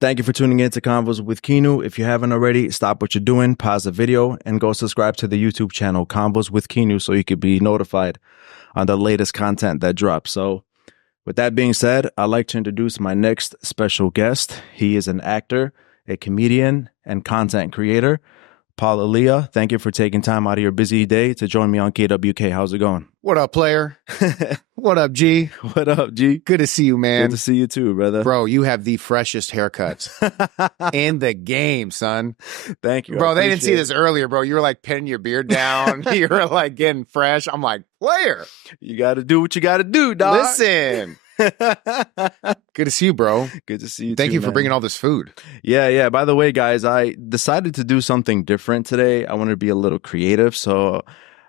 Thank you for tuning in to Convos with Kinu. If you haven't already, stop what you're doing, pause the video, and go subscribe to the YouTube channel Convos with Kinu so you can be notified on the latest content that drops. So with that being said, I'd like to introduce my next special guest. He is an actor, a comedian, and content creator. Paul Elia, thank you for taking time out of your busy day to join me on K.W.K. How's it going? What up, player? What up, G? What up, G? Good to see you, man. Good to see you too, brother. Bro, you have the freshest haircuts in the game, son. Thank you. Bro, they didn't see this earlier, bro. You were like pinning your beard down. You were like getting fresh. I'm like, player. You got to do what you got to do, dog. Listen. Good to see you, bro. Good to see you. Thank too, you for man. bringing all this food. Yeah. By the way, guys, I decided to do something different today. I wanted to be a little creative, so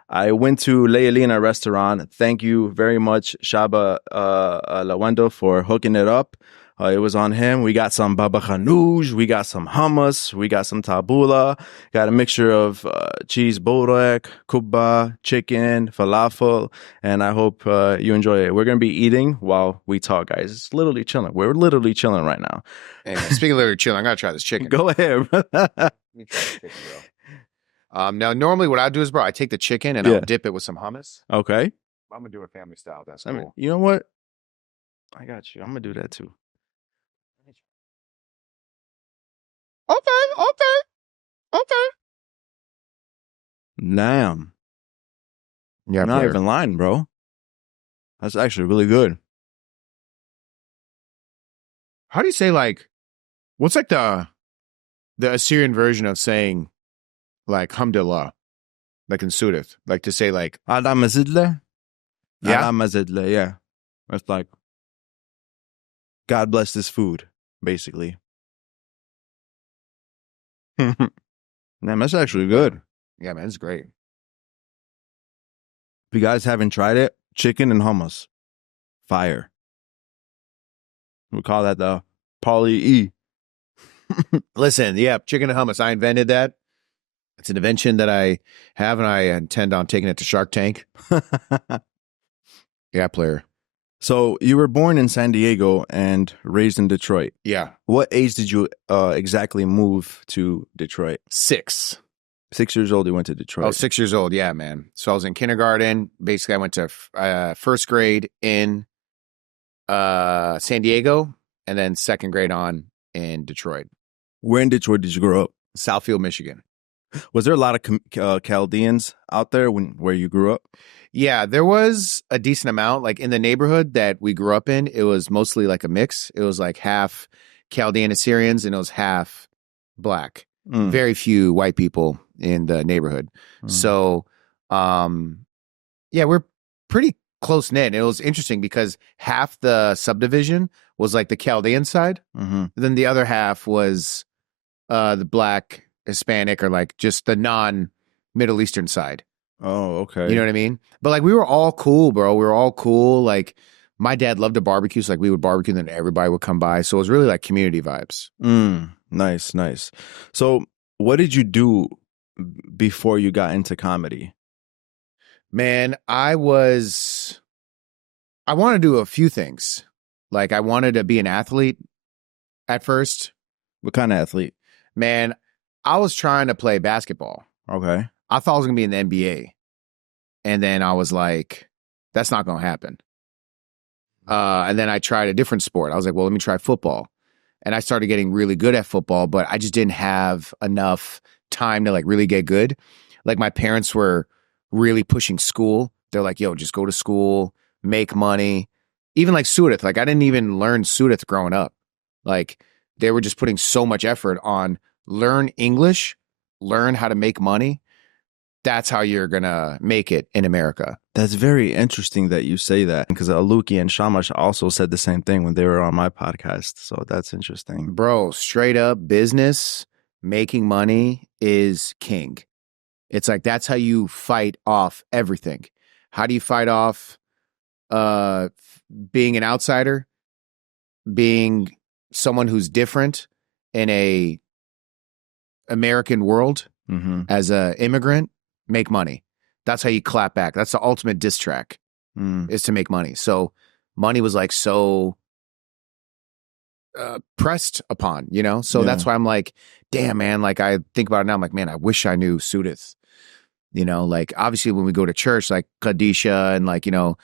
I went to Elia restaurant. Thank you very much, Shaba Lawendo, for hooking it up. It was on him. We got some baba ganoush, we got some hummus, we got some tabbouleh, got a mixture of cheese borek, kubba, chicken, falafel, and I hope you enjoy it. We're going to be eating while we talk, guys. It's literally chilling. We're literally chilling right now. Hey, man, speaking of literally chilling, I got to try this chicken. Go ahead, bro. Let me try this chicken, bro. Now, normally what I do is, bro, I take the chicken and I'll dip it with some hummus. Okay. I'm going to do it family style. That's cool. You know what? I got you. I'm going to do that too. Okay. Damn. Yeah, I'm not even lying, bro. That's actually really good. How do you say, like, what's like the Assyrian version of saying, like, hamdulillah, like in Sudith, like to say, like, Adamazidle? Yeah? Adamazidle, yeah. It's like, God bless this food, basically. Man, that's actually good. Yeah, man, it's great. If you guys haven't tried it, chicken and hummus. Fire. We call that the Pauly E. Listen, yeah, chicken and hummus. I invented that. It's an invention that I have, and I intend on taking it to Shark Tank. Yeah, player. So you were born in San Diego and raised in Detroit. Yeah. What age did you exactly move to Detroit? 6. 6 years old, you went to Detroit. Oh, 6 years old. Yeah, man. So I was in kindergarten. Basically, I went to first grade in San Diego, and then second grade on in Detroit. Where in Detroit did you grow up? Southfield, Michigan. Was there a lot of Chaldeans out there where you grew up? Yeah, there was a decent amount. Like in the neighborhood that we grew up in, it was mostly like a mix. It was like half Chaldean Assyrians and it was half black. Very few white people in the neighborhood. So, yeah, we're pretty close knit. It was interesting because half the subdivision was like the Chaldean side. Then the other half was the black, Hispanic, or like just the non-Middle Eastern side. Oh, okay. You know what I mean? But like we were all cool, bro. We were all cool. Like my dad loved to barbecue, so like we would barbecue and then everybody would come by. So it was really like community vibes. Nice. So what did you do before you got into comedy? Man, I wanted to do a few things. Like I wanted to be an athlete at first. What kind of athlete? Man, I was trying to play basketball. Okay. I thought I was going to be in the NBA. And then I was like, that's not going to happen. And then I tried a different sport. I was like, well, let me try football. And I started getting really good at football, but I just didn't have enough time to like really get good. Like my parents were really pushing school. They're like, yo, just go to school, make money. Even like Sudith, like I didn't even learn Sudith growing up. Like they were just putting so much effort on learn English, learn how to make money. That's how you're going to make it in America. That's very interesting that you say that because Aluki and Shamash also said the same thing when they were on my podcast. So that's interesting. Bro, straight up business, making money is king. It's like that's how you fight off everything. How do you fight off being an outsider, being someone who's different in a American world as an immigrant? Make money. That's how you clap back. That's the ultimate diss track is to make money. So money was like so pressed upon, you know? So that's why I'm like, damn, man, like I think about it now, I'm like, man, I wish I knew Sudith. You know, like obviously when we go to church, like Kadisha and like, you know,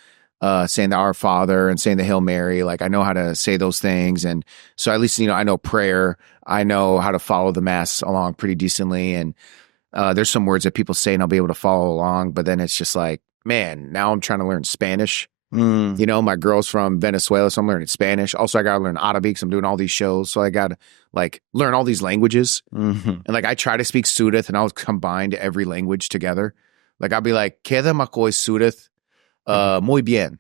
saying the Our Father and saying the Hail Mary, like I know how to say those things. And so at least, you know, I know prayer. I know how to follow the mass along pretty decently. And there's some words that people say and I'll be able to follow along. But then it's just like, man, now I'm trying to learn Spanish. You know, my girl's from Venezuela, so I'm learning Spanish. Also, I got to learn Arabic because I'm doing all these shows. So I got to like learn all these languages. And like I try to speak Sudith and I'll combine every language together. Like I'll be like, Queda makoy Sudith, muy bien.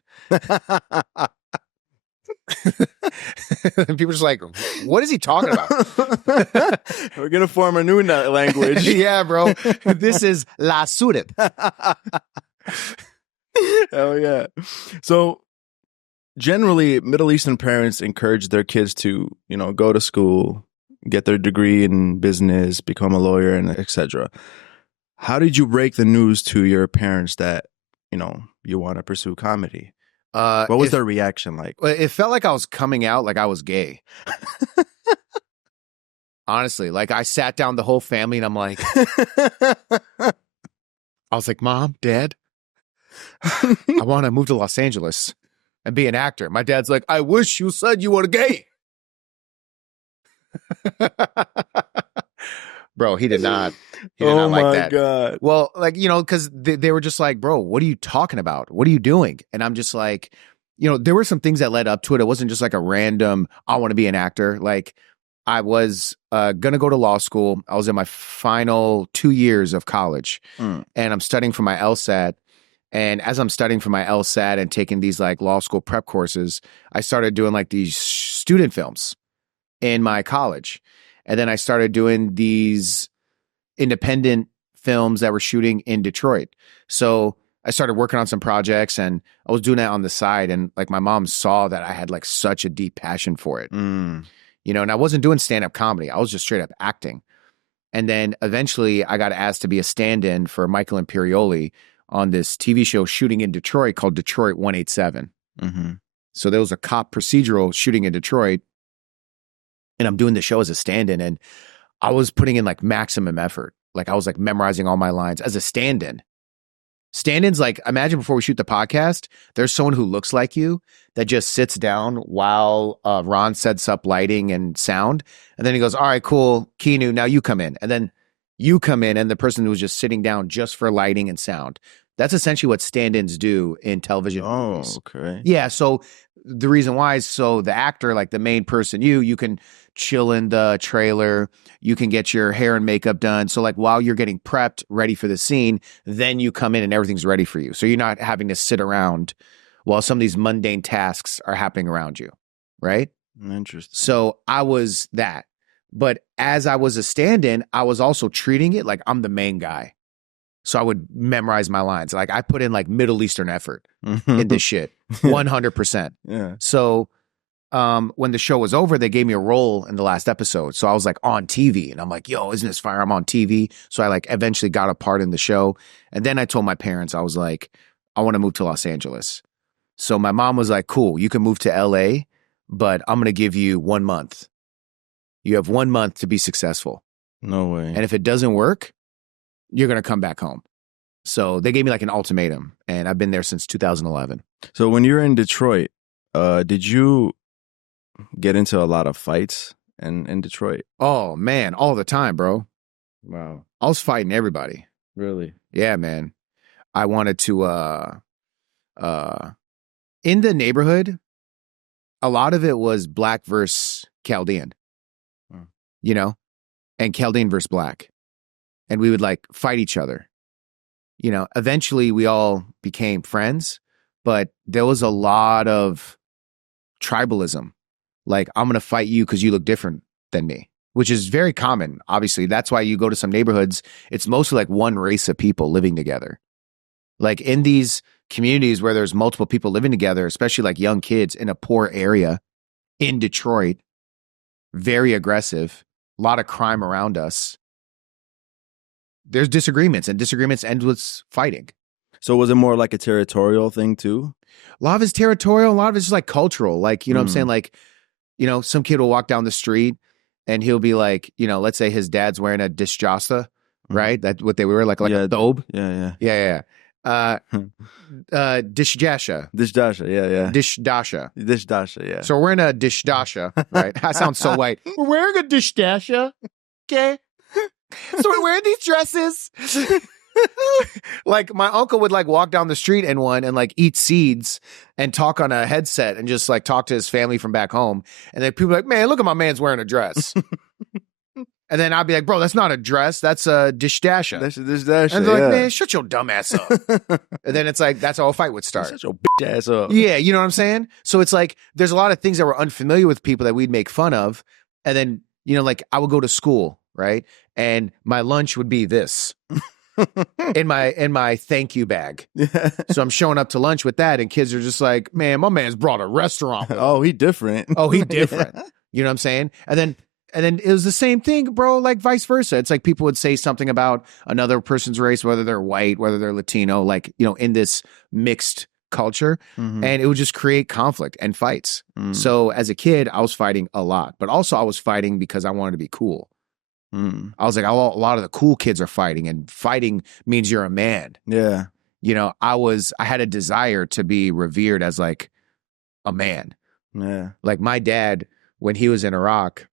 And people are just like, what is he talking about? We're going to form a new language. Yeah, bro. This is La Sudith. Hell yeah. So generally, Middle Eastern parents encourage their kids to, you know, go to school, get their degree in business, become a lawyer, and etc. How did you break the news to your parents that, you know, you want to pursue comedy? What was their reaction like? It felt like I was coming out like I was gay. Honestly, like I sat down the whole family and I'm like, I was like, Mom, Dad, I want to move to Los Angeles and be an actor. My dad's like, I wish you said you were gay. Bro, he did not. He did not like that. Oh, my God. Well, like, you know, because they were just like, bro, what are you talking about? What are you doing? And I'm just like, you know, there were some things that led up to it. It wasn't just like a random, I want to be an actor. Like, I was going to go to law school. I was in my final 2 years of college, and I'm studying for my LSAT. And as I'm studying for my LSAT and taking these like law school prep courses, I started doing like these student films in my college. And then I started doing these independent films that were shooting in Detroit. So I started working on some projects and I was doing that on the side. And like my mom saw that I had like such a deep passion for it, you know, and I wasn't doing stand-up comedy. I was just straight up acting. And then eventually I got asked to be a stand-in for Michael Imperioli on this TV show shooting in Detroit called Detroit 187. So there was a cop procedural shooting in Detroit. And I'm doing the show as a stand-in, and I was putting in like maximum effort. Like I was like memorizing all my lines as a stand-in. Stand-ins, like imagine before we shoot the podcast, there's someone who looks like you that just sits down while Ron sets up lighting and sound. And then he goes, all right, cool, Keanu, now you come in. And then you come in and the person who was just sitting down just for lighting and sound. That's essentially what stand-ins do in television movies. Okay. Yeah, so the reason why is so the actor, like the main person, you can chill in the trailer, you can get your hair and makeup done. So like while you're getting prepped, ready for the scene, then you come in and everything's ready for you. So you're not having to sit around while some of these mundane tasks are happening around you, right? Interesting. So I was that. But as I was a stand-in, I was also treating it like I'm the main guy. So I would memorize my lines. Like I put in like Middle Eastern effort in this shit, 100%. Yeah. So when the show was over, they gave me a role in the last episode. So I was like on TV and I'm like, yo, isn't this fire? I'm on TV. So I like eventually got a part in the show. And then I told my parents, I was like, I want to move to Los Angeles. So my mom was like, cool, you can move to LA, but I'm going to give you 1 month. You have 1 month to be successful. No way. And if it doesn't work, you're going to come back home. So they gave me like an ultimatum, and I've been there since 2011. So when you're in Detroit, did you get into a lot of fights in Detroit? Oh, man, all the time, bro. Wow. I was fighting everybody. Really? Yeah, man. I wanted to, in the neighborhood, a lot of it was Black versus Chaldean, you know, and Chaldean versus Black. And we would like fight each other. You know, eventually we all became friends, but there was a lot of tribalism. Like, I'm going to fight you because you look different than me, which is very common. Obviously, that's why you go to some neighborhoods, it's mostly like one race of people living together. Like in these communities where there's multiple people living together, especially like young kids in a poor area in Detroit, very aggressive, a lot of crime around us. There's disagreements, and disagreements end with fighting. So was it more like a territorial thing too? A lot of it's territorial, a lot of it's just like cultural. Like, you know what I'm saying? Like, some kid will walk down the street and he'll be like, let's say his dad's wearing a disjasta, right? That's what they wear, like a thobe. Yeah. Yeah. Dishdasha. Dishdasha, yeah. Dishdasha, yeah. So we're wearing a dishdasha, right? That sounds so white. We're wearing a dishdasha, okay? So we're wearing these dresses. Like my uncle would like walk down the street in one and like eat seeds and talk on a headset and just like talk to his family from back home. And then people are like, man, look at my man's wearing a dress. And then I'd be like, bro, that's not a dress. That's a dishdasha. That's a dishdasha. And they're like, man, shut your dumb ass up. And then it's like, that's how a fight would start. Shut your bitch ass up. Yeah, you know what I'm saying? So it's like, there's a lot of things that were unfamiliar with people that we'd make fun of. And then, like I would go to school, right? And my lunch would be this. in my thank you bag. Yeah. So I'm showing up to lunch with that, and kids are just like, man, my man's brought a restaurant with him. Oh, he different. Oh, he different. Yeah. You know what I'm saying? And then it was the same thing, bro, like vice versa. It's like people would say something about another person's race, whether they're white, whether they're Latino, like, in this mixed culture. And it would just create conflict and fights. So as a kid, I was fighting a lot, but also I was fighting because I wanted to be cool. I was like, a lot of the cool kids are fighting, and fighting means you're a man. Yeah. I had a desire to be revered as like a man. Yeah. Like my dad, when he was in Iraq,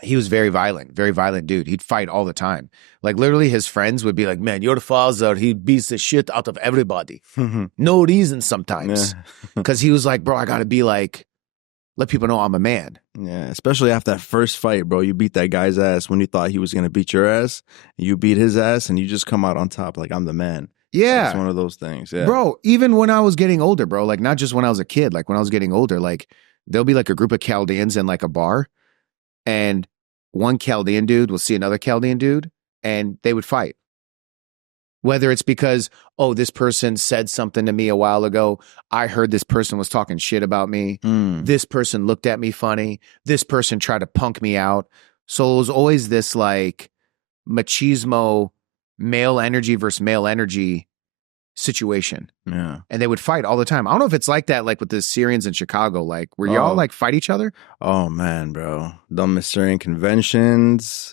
he was very violent dude. He'd fight all the time. Like literally his friends would be like, man, your father, he beats the shit out of everybody. No reason sometimes. Because he was like, bro, I got to be like, let people know I'm a man. Yeah, especially after that first fight, bro. You beat that guy's ass when you thought he was going to beat your ass. You beat his ass, and you just come out on top like, I'm the man. Yeah. It's one of those things, yeah. Bro, even when I was getting older, bro, like not just when I was a kid, like when I was getting older, like there'll be like a group of Chaldeans in like a bar, and one Chaldean dude will see another Chaldean dude, and they would fight. Whether it's because, oh, this person said something to me a while ago. I heard this person was talking shit about me. This person looked at me funny. This person tried to punk me out. So it was always this like machismo, male energy versus male energy situation. Yeah. And they would fight all the time. I don't know if it's like that, like with the Assyrians in Chicago. Like, were y'all like fight each other? Oh, man, bro. Dumb Assyrian conventions.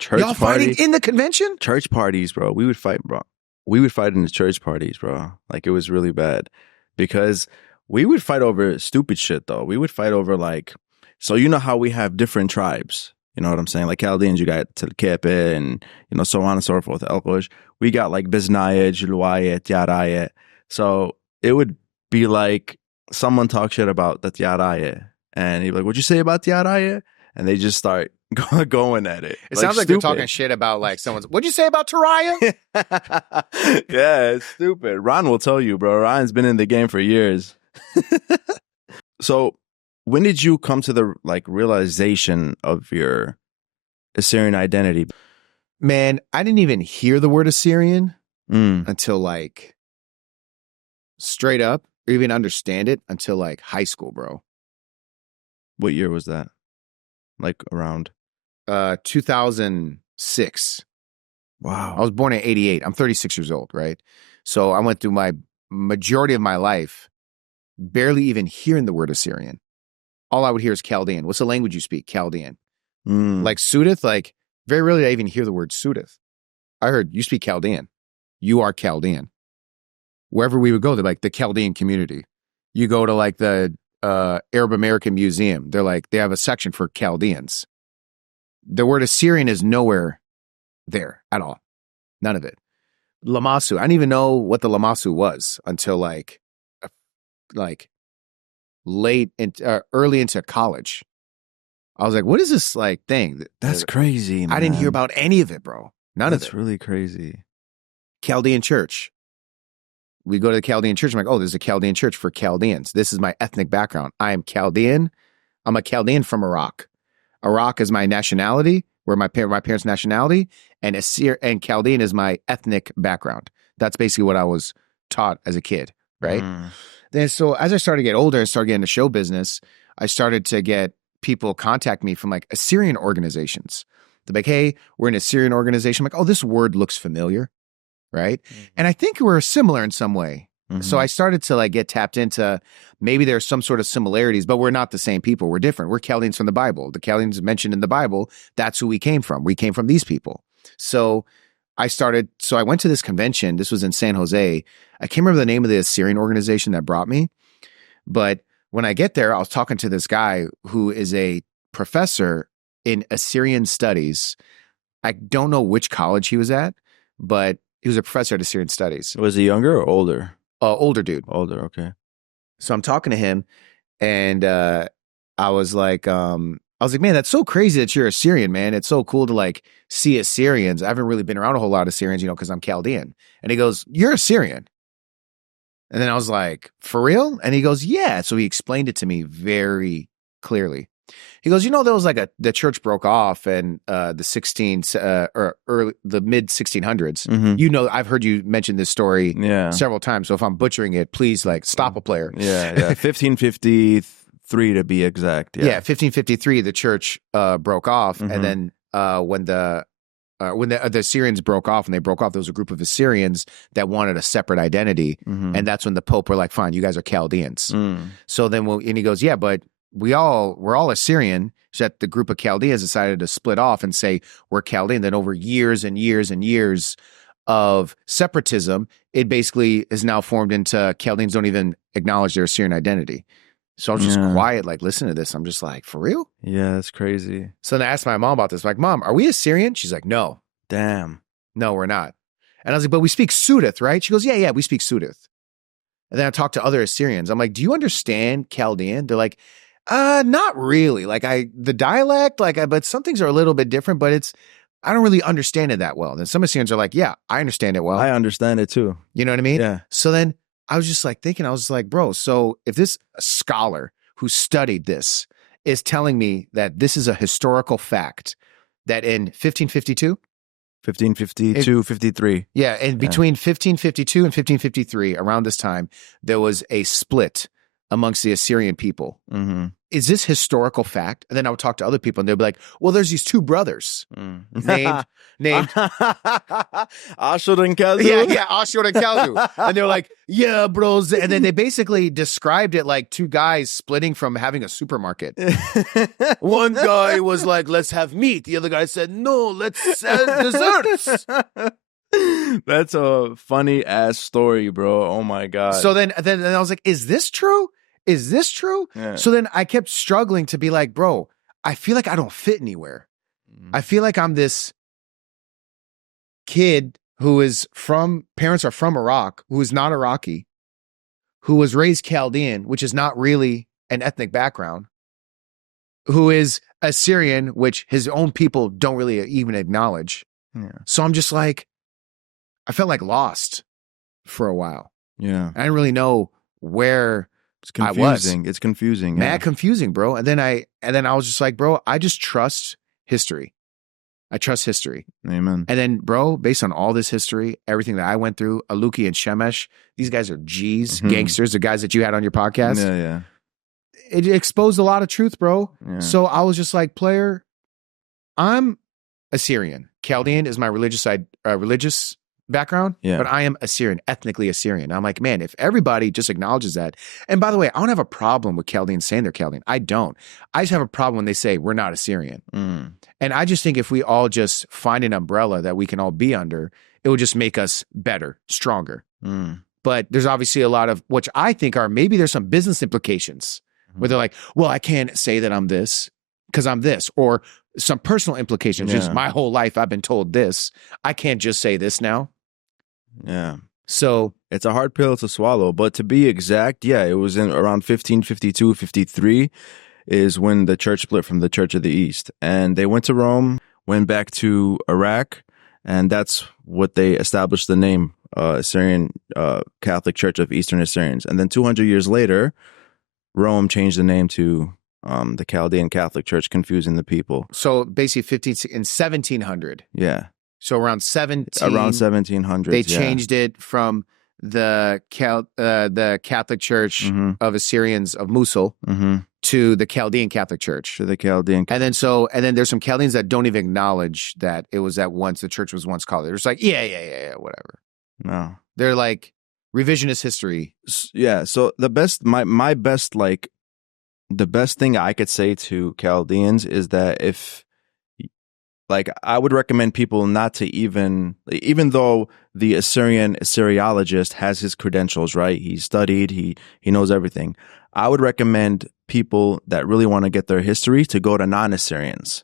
Church y'all parties. Fighting in the convention? Church parties, bro. We would fight, bro. We would fight in the church parties, bro. Like, it was really bad. Because we would fight over stupid shit, though. We would fight over, like, so you know how we have different tribes. You know what I'm saying? Like, Chaldeans, you got K.W.K and, so on and so forth. Elkosh. We got, like, Biznayet, Julwayet, Yarayet. So it would be like someone talk shit about the Yarayet. And he'd be like, what'd you say about Yarayet? And they just start going at it. It sounds like they're talking shit about like someone's. What'd you say about Tariah? Yeah, it's stupid. Ron will tell you, bro. Ron's been in the game for years. So, when did you come to the like realization of your Assyrian identity? Man, I didn't even hear the word Assyrian until like straight up, or even understand it until like high school, bro. What year was that? Like around 2006. Wow. I was born in 88. I'm 36 years old, right? So I went through my majority of my life barely even hearing the word Assyrian. All I would hear is Chaldean. What's the language you speak? Chaldean. Like Sudith, like very rarely did I even hear the word Sudith. I heard, you speak Chaldean. You are Chaldean. Wherever we would go, they're like the Chaldean community. You go to like the Arab American Museum. They're like, they have a section for Chaldeans. The word Assyrian is nowhere there at all. None of it. Lamasu. I didn't even know what the Lamasu was until like late into early into college. I was like, what is this like thing? That's crazy, man. I didn't hear about any of it, bro. None of it. That's really crazy. Chaldean church. We go to the Chaldean church. I'm like, oh, there's a Chaldean church for Chaldeans. This is my ethnic background. I am Chaldean. I'm a Chaldean from Iraq. Iraq is my nationality, where my parents' nationality, and and Chaldean is my ethnic background. That's basically what I was taught as a kid, right? Then so as I started to get older and started getting into show business, I started to get people contact me from like Assyrian organizations. They're like, hey, we're an Assyrian organization. I'm like, oh, this word looks familiar, right? And I think we're similar in some way. So I started to like get tapped into maybe there's some sort of similarities, but we're not the same people. We're different. We're Chaldeans from the Bible. The Chaldeans mentioned in the Bible, that's who we came from. We came from these people. So I went to this convention. This was in San Jose. I can't remember the name of the Assyrian organization that brought me, but when I get there, I was talking to this guy who is a professor in Assyrian studies. I don't know which college he was at, but he was a professor at Assyrian studies. Was he younger or older? Older dude. Older, okay. So I'm talking to him, and I was like, man, that's so crazy that you're Assyrian, man. It's so cool to like see Assyrians. I haven't really been around a whole lot of Assyrians, because I'm Chaldean. And he goes, you're Assyrian. And then I was like, for real? And he goes, yeah. So he explained it to me very clearly. He goes, there was like the church broke off in the mid 1600s. I've heard you mention this story several times. So if I'm butchering it, please like stop a player. Yeah. 1553 to be exact. Yeah, 1553, the church broke off. And then when the Assyrians broke off, and they broke off, there was a group of Assyrians that wanted a separate identity. And that's when the Pope were like, fine, you guys are Chaldeans. So then, and he goes, yeah, but we're all Assyrian. So that the group of Chaldeans decided to split off and say we're Chaldean. Then over years and years and years of separatism, it basically is now formed into Chaldeans don't even acknowledge their Assyrian identity. So I was just quiet, like, listen to this. I'm just like, for real? Yeah, that's crazy. So then I asked my mom about this. I'm like, Mom, are we Assyrian? She's like, no. Damn. No, we're not. And I was like, but we speak Sudeth, right? She goes, yeah, we speak Sudeth. And then I talked to other Assyrians. I'm like, do you understand Chaldean? They're like, not really. Like the dialect, but some things are a little bit different, but I don't really understand it that well. And then some Assyrians are like, yeah, I understand it well. I understand it too. You know what I mean? Yeah. So then I was just like thinking, I was like, bro, so if this scholar who studied this is telling me that this is a historical fact, that in 1552, 53. Yeah, and between 1552 and 1553, around this time, there was a split amongst the Assyrian people. Is this historical fact? And then I would talk to other people, and they'd be like, well, there's these two brothers named Ashur and Kaldu. Yeah, Ashur and Kaldu. And they're like, yeah, bros. And then they basically described it like two guys splitting from having a supermarket. One guy was like, let's have meat. The other guy said, no, let's sell desserts. That's a funny ass story, bro. Oh my God. So then I was like, is this true? Is this true? Yeah. So then I kept struggling to be like, bro, I feel like I don't fit anywhere. I feel like I'm this kid who is parents are from Iraq, who is not Iraqi, who was raised Chaldean, which is not really an ethnic background, who is Assyrian, which his own people don't really even acknowledge. Yeah. So I'm just like, I felt like lost for a while. Yeah. I didn't really know where it's confusing. It's confusing. Mad confusing, bro. And then I was just like, bro, I just trust history. I trust history. Amen. And then, bro, based on all this history, everything that I went through, Aluki and Shemesh, these guys are G's, gangsters, the guys that you had on your podcast. Yeah. It exposed a lot of truth, bro. Yeah. So I was just like, player, I'm Assyrian. Chaldean is my religious background, but I am Assyrian, ethnically Assyrian. I'm like, man, if everybody just acknowledges that, and by the way, I don't have a problem with Chaldeans saying they're Chaldean. I don't. I just have a problem when they say we're not Assyrian. And I just think if we all just find an umbrella that we can all be under, it will just make us better, stronger. But there's obviously a lot of, which I think are, maybe there's some business implications where they're like, well, I can't say that I'm this because I'm this, or some personal implications. Just my whole life I've been told this. I can't just say this now. Yeah. So it's a hard pill to swallow, but to be exact, it was in around 1552, 53 is when the church split from the Church of the East. And they went to Rome, went back to Iraq, and that's what they established the name Assyrian Catholic Church of Eastern Assyrians. And then 200 years later, Rome changed the name to the Chaldean Catholic Church, confusing the people. So basically in 1700. Yeah. So around 1700, they changed it from the Catholic Church of Assyrians of Mosul to the Chaldean Catholic Church. To the Chaldean. And then there's some Chaldeans that don't even acknowledge that it was the church was once called. They're just like, yeah, whatever. No. They're like, revisionist history. Yeah. So the best, my best, like the best thing I could say to Chaldeans is that if, like, I would recommend people not to even though the Assyriologist has his credentials, right? He studied, he knows everything. I would recommend people that really want to get their history to go to non-Assyrians.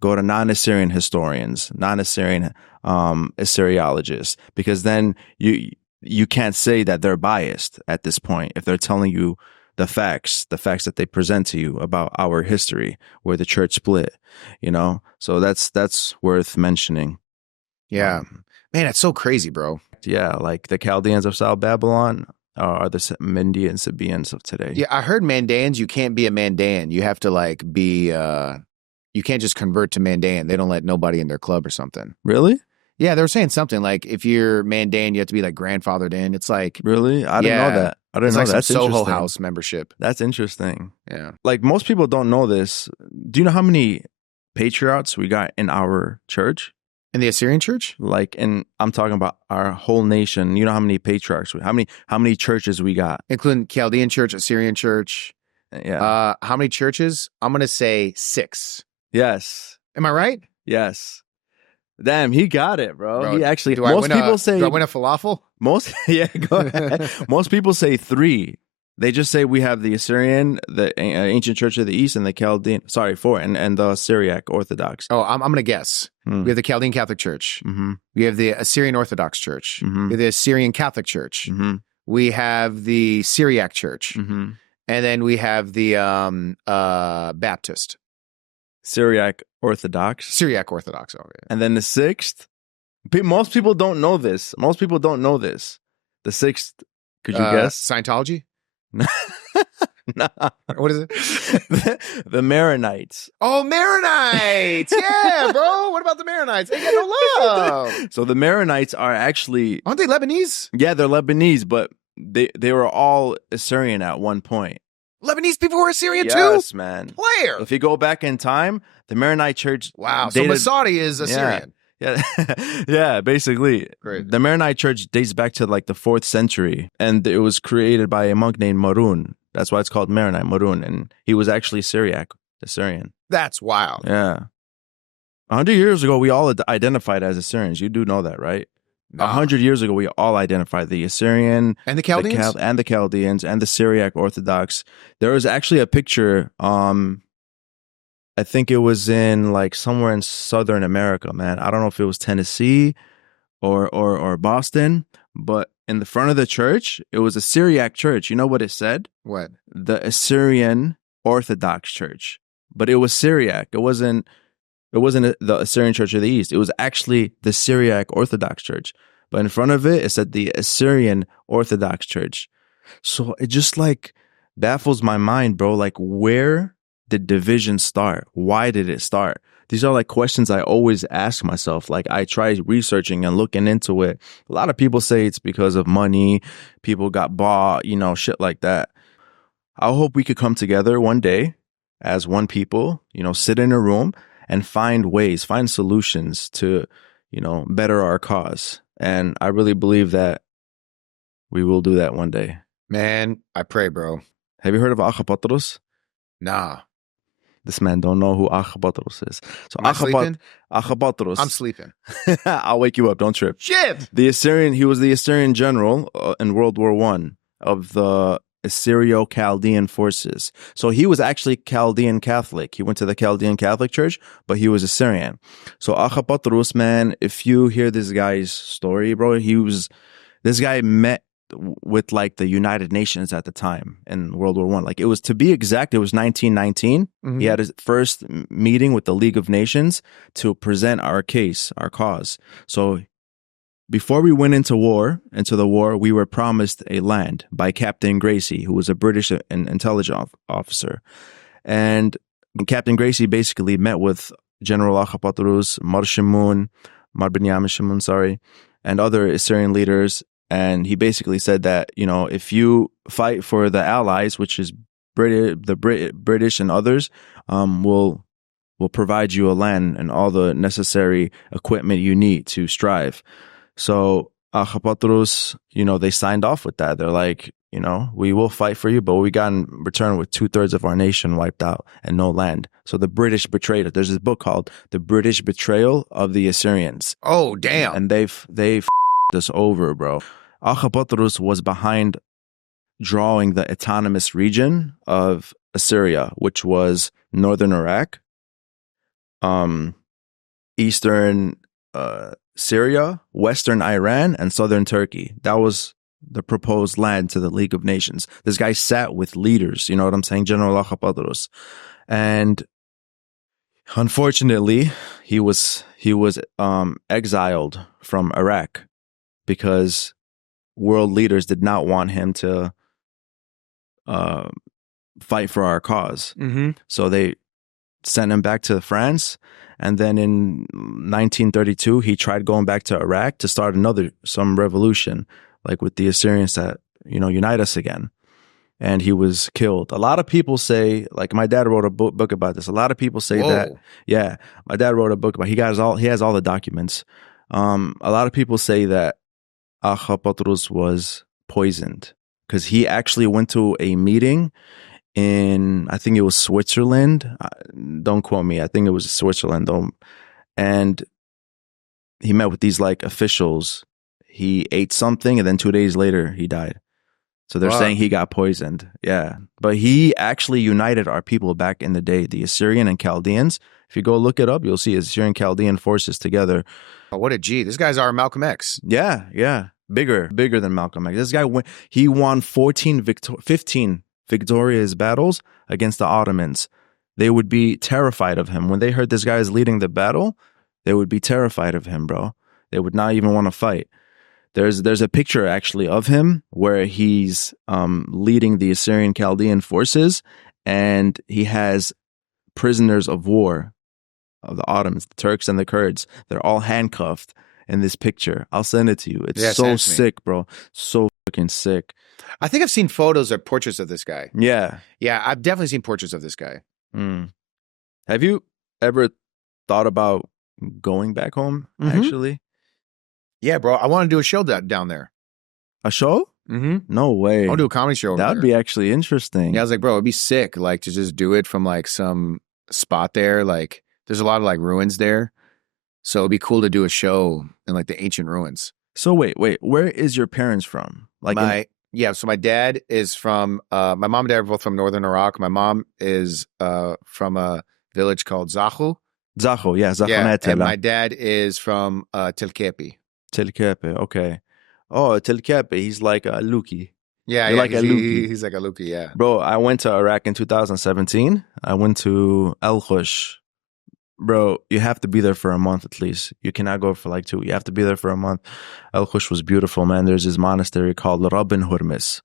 Go to non-Assyrian historians, non-Assyrian Assyriologists, because then you can't say that they're biased at this point if they're telling you the facts that they present to you about our history, where the church split, So that's worth mentioning. Yeah. Man, it's so crazy, bro. Yeah, like the Chaldeans of South Babylon are the Mendi and Sabaeans of today. Yeah, I heard Mandaeans, you can't be a Mandaean. You have to like be you can't just convert to Mandaean. They don't let nobody in their club or something. Really? Yeah, they were saying something like if you're Mandaean, you have to be like grandfathered in. It's like really, I didn't know that. I didn't it's know like that. some That's Soho House membership. That's interesting. Yeah, like most people don't know this. Do you know how many patriarchs we got in our church? In the Assyrian church? Like, and I'm talking about our whole nation. You know how many patriarchs? How many churches we got, including Chaldean church, Assyrian church. Yeah. How many churches? I'm gonna say 6. Yes. Am I right? Yes. Damn, he got it, bro. He actually. Do most people say. Do I win a falafel? Yeah, go ahead. Most people say 3. They just say we have the Assyrian, the ancient Church of the East, and the Chaldean. Sorry, 4, and the Syriac Orthodox. Oh, I'm gonna guess. We have the Chaldean Catholic Church. Mm-hmm. We have the Assyrian Orthodox Church. Mm-hmm. We have the Assyrian Catholic Church. Mm-hmm. We have the Syriac Church, mm-hmm. and then we have the Baptist. Syriac Orthodox. Syriac Orthodox. Okay. And then the 6th. Most people don't know this. The 6th. Could you guess? Scientology. Nah. What is it? The Maronites. Oh, Maronites! Yeah, bro. What about the Maronites? They get no love. So the Maronites are actually, aren't they Lebanese? Yeah, they're Lebanese, but they were all Assyrian at one point. Lebanese people were Assyrian too? Yes, man. Where? If you go back in time, the Maronite Church. Wow. So Masadi is Assyrian. Yeah. Yeah, basically. Great. The Maronite Church dates back to like the 4th century, and it was created by a monk named Marun. That's why it's called Maronite, Marun, and he was actually Assyrian. That's wild. Yeah. 100 years ago, we all identified as Assyrians. You do know that, right? 100 years ago, we all identified the Assyrian and the Chaldeans, and the Chaldeans and the Syriac Orthodox. There was actually a picture. I think it was in like somewhere in Southern America, man. I don't know if it was Tennessee or Boston, but in the front of the church, it was a Syriac church. You know what it said? What? The Assyrian Orthodox Church, but it was Syriac. It wasn't the Assyrian Church of the East. It was actually the Syriac Orthodox Church. But in front of it said the Assyrian Orthodox Church. So it just like baffles my mind, bro. Like, where did division start? Why did it start? These are like questions I always ask myself. Like, I try researching and looking into it. A lot of people say it's because of money. People got bought, shit like that. I hope we could come together one day as one people, sit in a room and find solutions to, better our cause. And I really believe that we will do that one day. Man, I pray, bro. Have you heard of Achapatrus? Nah. This man don't know who Achapatrus is. So Achapatrus. I'm sleeping. I'll wake you up. Don't trip. Shit. He was the Assyrian general in World War I of the Assyrio-Chaldean forces. So he was actually Chaldean Catholic. He went to the Chaldean Catholic Church, but he was Assyrian. So Achapatrus, man, if you hear this guy's story, bro, this guy met with like the United Nations at the time in World War I. Like, it was, to be exact, it was 1919. Mm-hmm. He had his first meeting with the League of Nations to present our cause. So before we went into the war, we were promised a land by Captain Gracie, who was a British intelligence officer. And Captain Gracie basically met with General Achapatrus, Mar Binyamin Shimun, and other Assyrian leaders. And he basically said that, if you fight for the Allies, which is British and others, we'll provide you a land and all the necessary equipment you need to strive. So Patrus, they signed off with that. They're like, we will fight for you, but we got in return with 2/3 of our nation wiped out and no land. So the British betrayed us. There's this book called The British Betrayal of the Assyrians. Oh, damn. And they've us over, bro. Patrus was behind drawing the autonomous region of Assyria, which was northern Iraq, eastern Syria, western Iran, and southern Turkey. That was the proposed land to the League of Nations. This guy sat with leaders, you know what I'm saying? General Patrus. And unfortunately, he was exiled from Iraq because world leaders did not want him to fight for our cause. Mm-hmm. So they sent him back to France. And then in 1932, he tried going back to Iraq to start some revolution, like with the Assyrians that, unite us again. And he was killed. A lot of people say, like my dad wrote a book about this. A lot of people say that, yeah, my dad wrote a book about. He has all the documents. A lot of people say that Patrus was poisoned because he actually went to a meeting in, I think it was Switzerland. Don't quote me. I think it was Switzerland. And he met with these like officials. He ate something and then 2 days later he died. So they're saying he got poisoned. Yeah. But he actually united our people back in the day, the Assyrian and Chaldeans. If you go look it up, you'll see Assyrian Chaldean forces together. Oh, what a G. This guy's our Malcolm X. Yeah. Bigger than Malcolm X. This guy won 15 victorious battles against the Ottomans. They would be terrified of him. When they heard this guy is leading the battle, they would be terrified of him, bro. They would not even want to fight. There's a picture actually of him where he's leading the Assyrian Chaldean forces, and he has prisoners of war of the Ottomans, the Turks and the Kurds. They're all handcuffed in this picture. I'll send it to you. It's so sick, bro. So fucking sick. I think I've seen photos or portraits of this guy. Yeah. Yeah, I've definitely seen portraits of this guy. Have you ever thought about going back home, actually? Yeah, bro. I want to do a show down there. A show? Mm-hmm. No way. I want to do a comedy show over That would there. be actually interesting. Yeah, I was like, bro, it'd be sick, like, to just do it from, like, some spot there. Like, there's a lot of, like, ruins there. So it'd be cool to do a show in, like, the ancient ruins. So wait. Where is your parents from? Like so my dad is from, my mom and dad are both from northern Iraq. My mom is from a village called Zahu. Zaho, yeah. And my dad is from Telkepi. Telkepe, okay. Oh, Telkepe, he's like a Luki. Yeah, You're like a Luki. He's like a Luki, yeah. Bro, I went to Iraq in 2017. I went to El Khush. Bro, you have to be there for a month at least. You cannot go for like 2. You have to be there for a month. El Khush was beautiful, man. There's this monastery called Rabin Hurmis.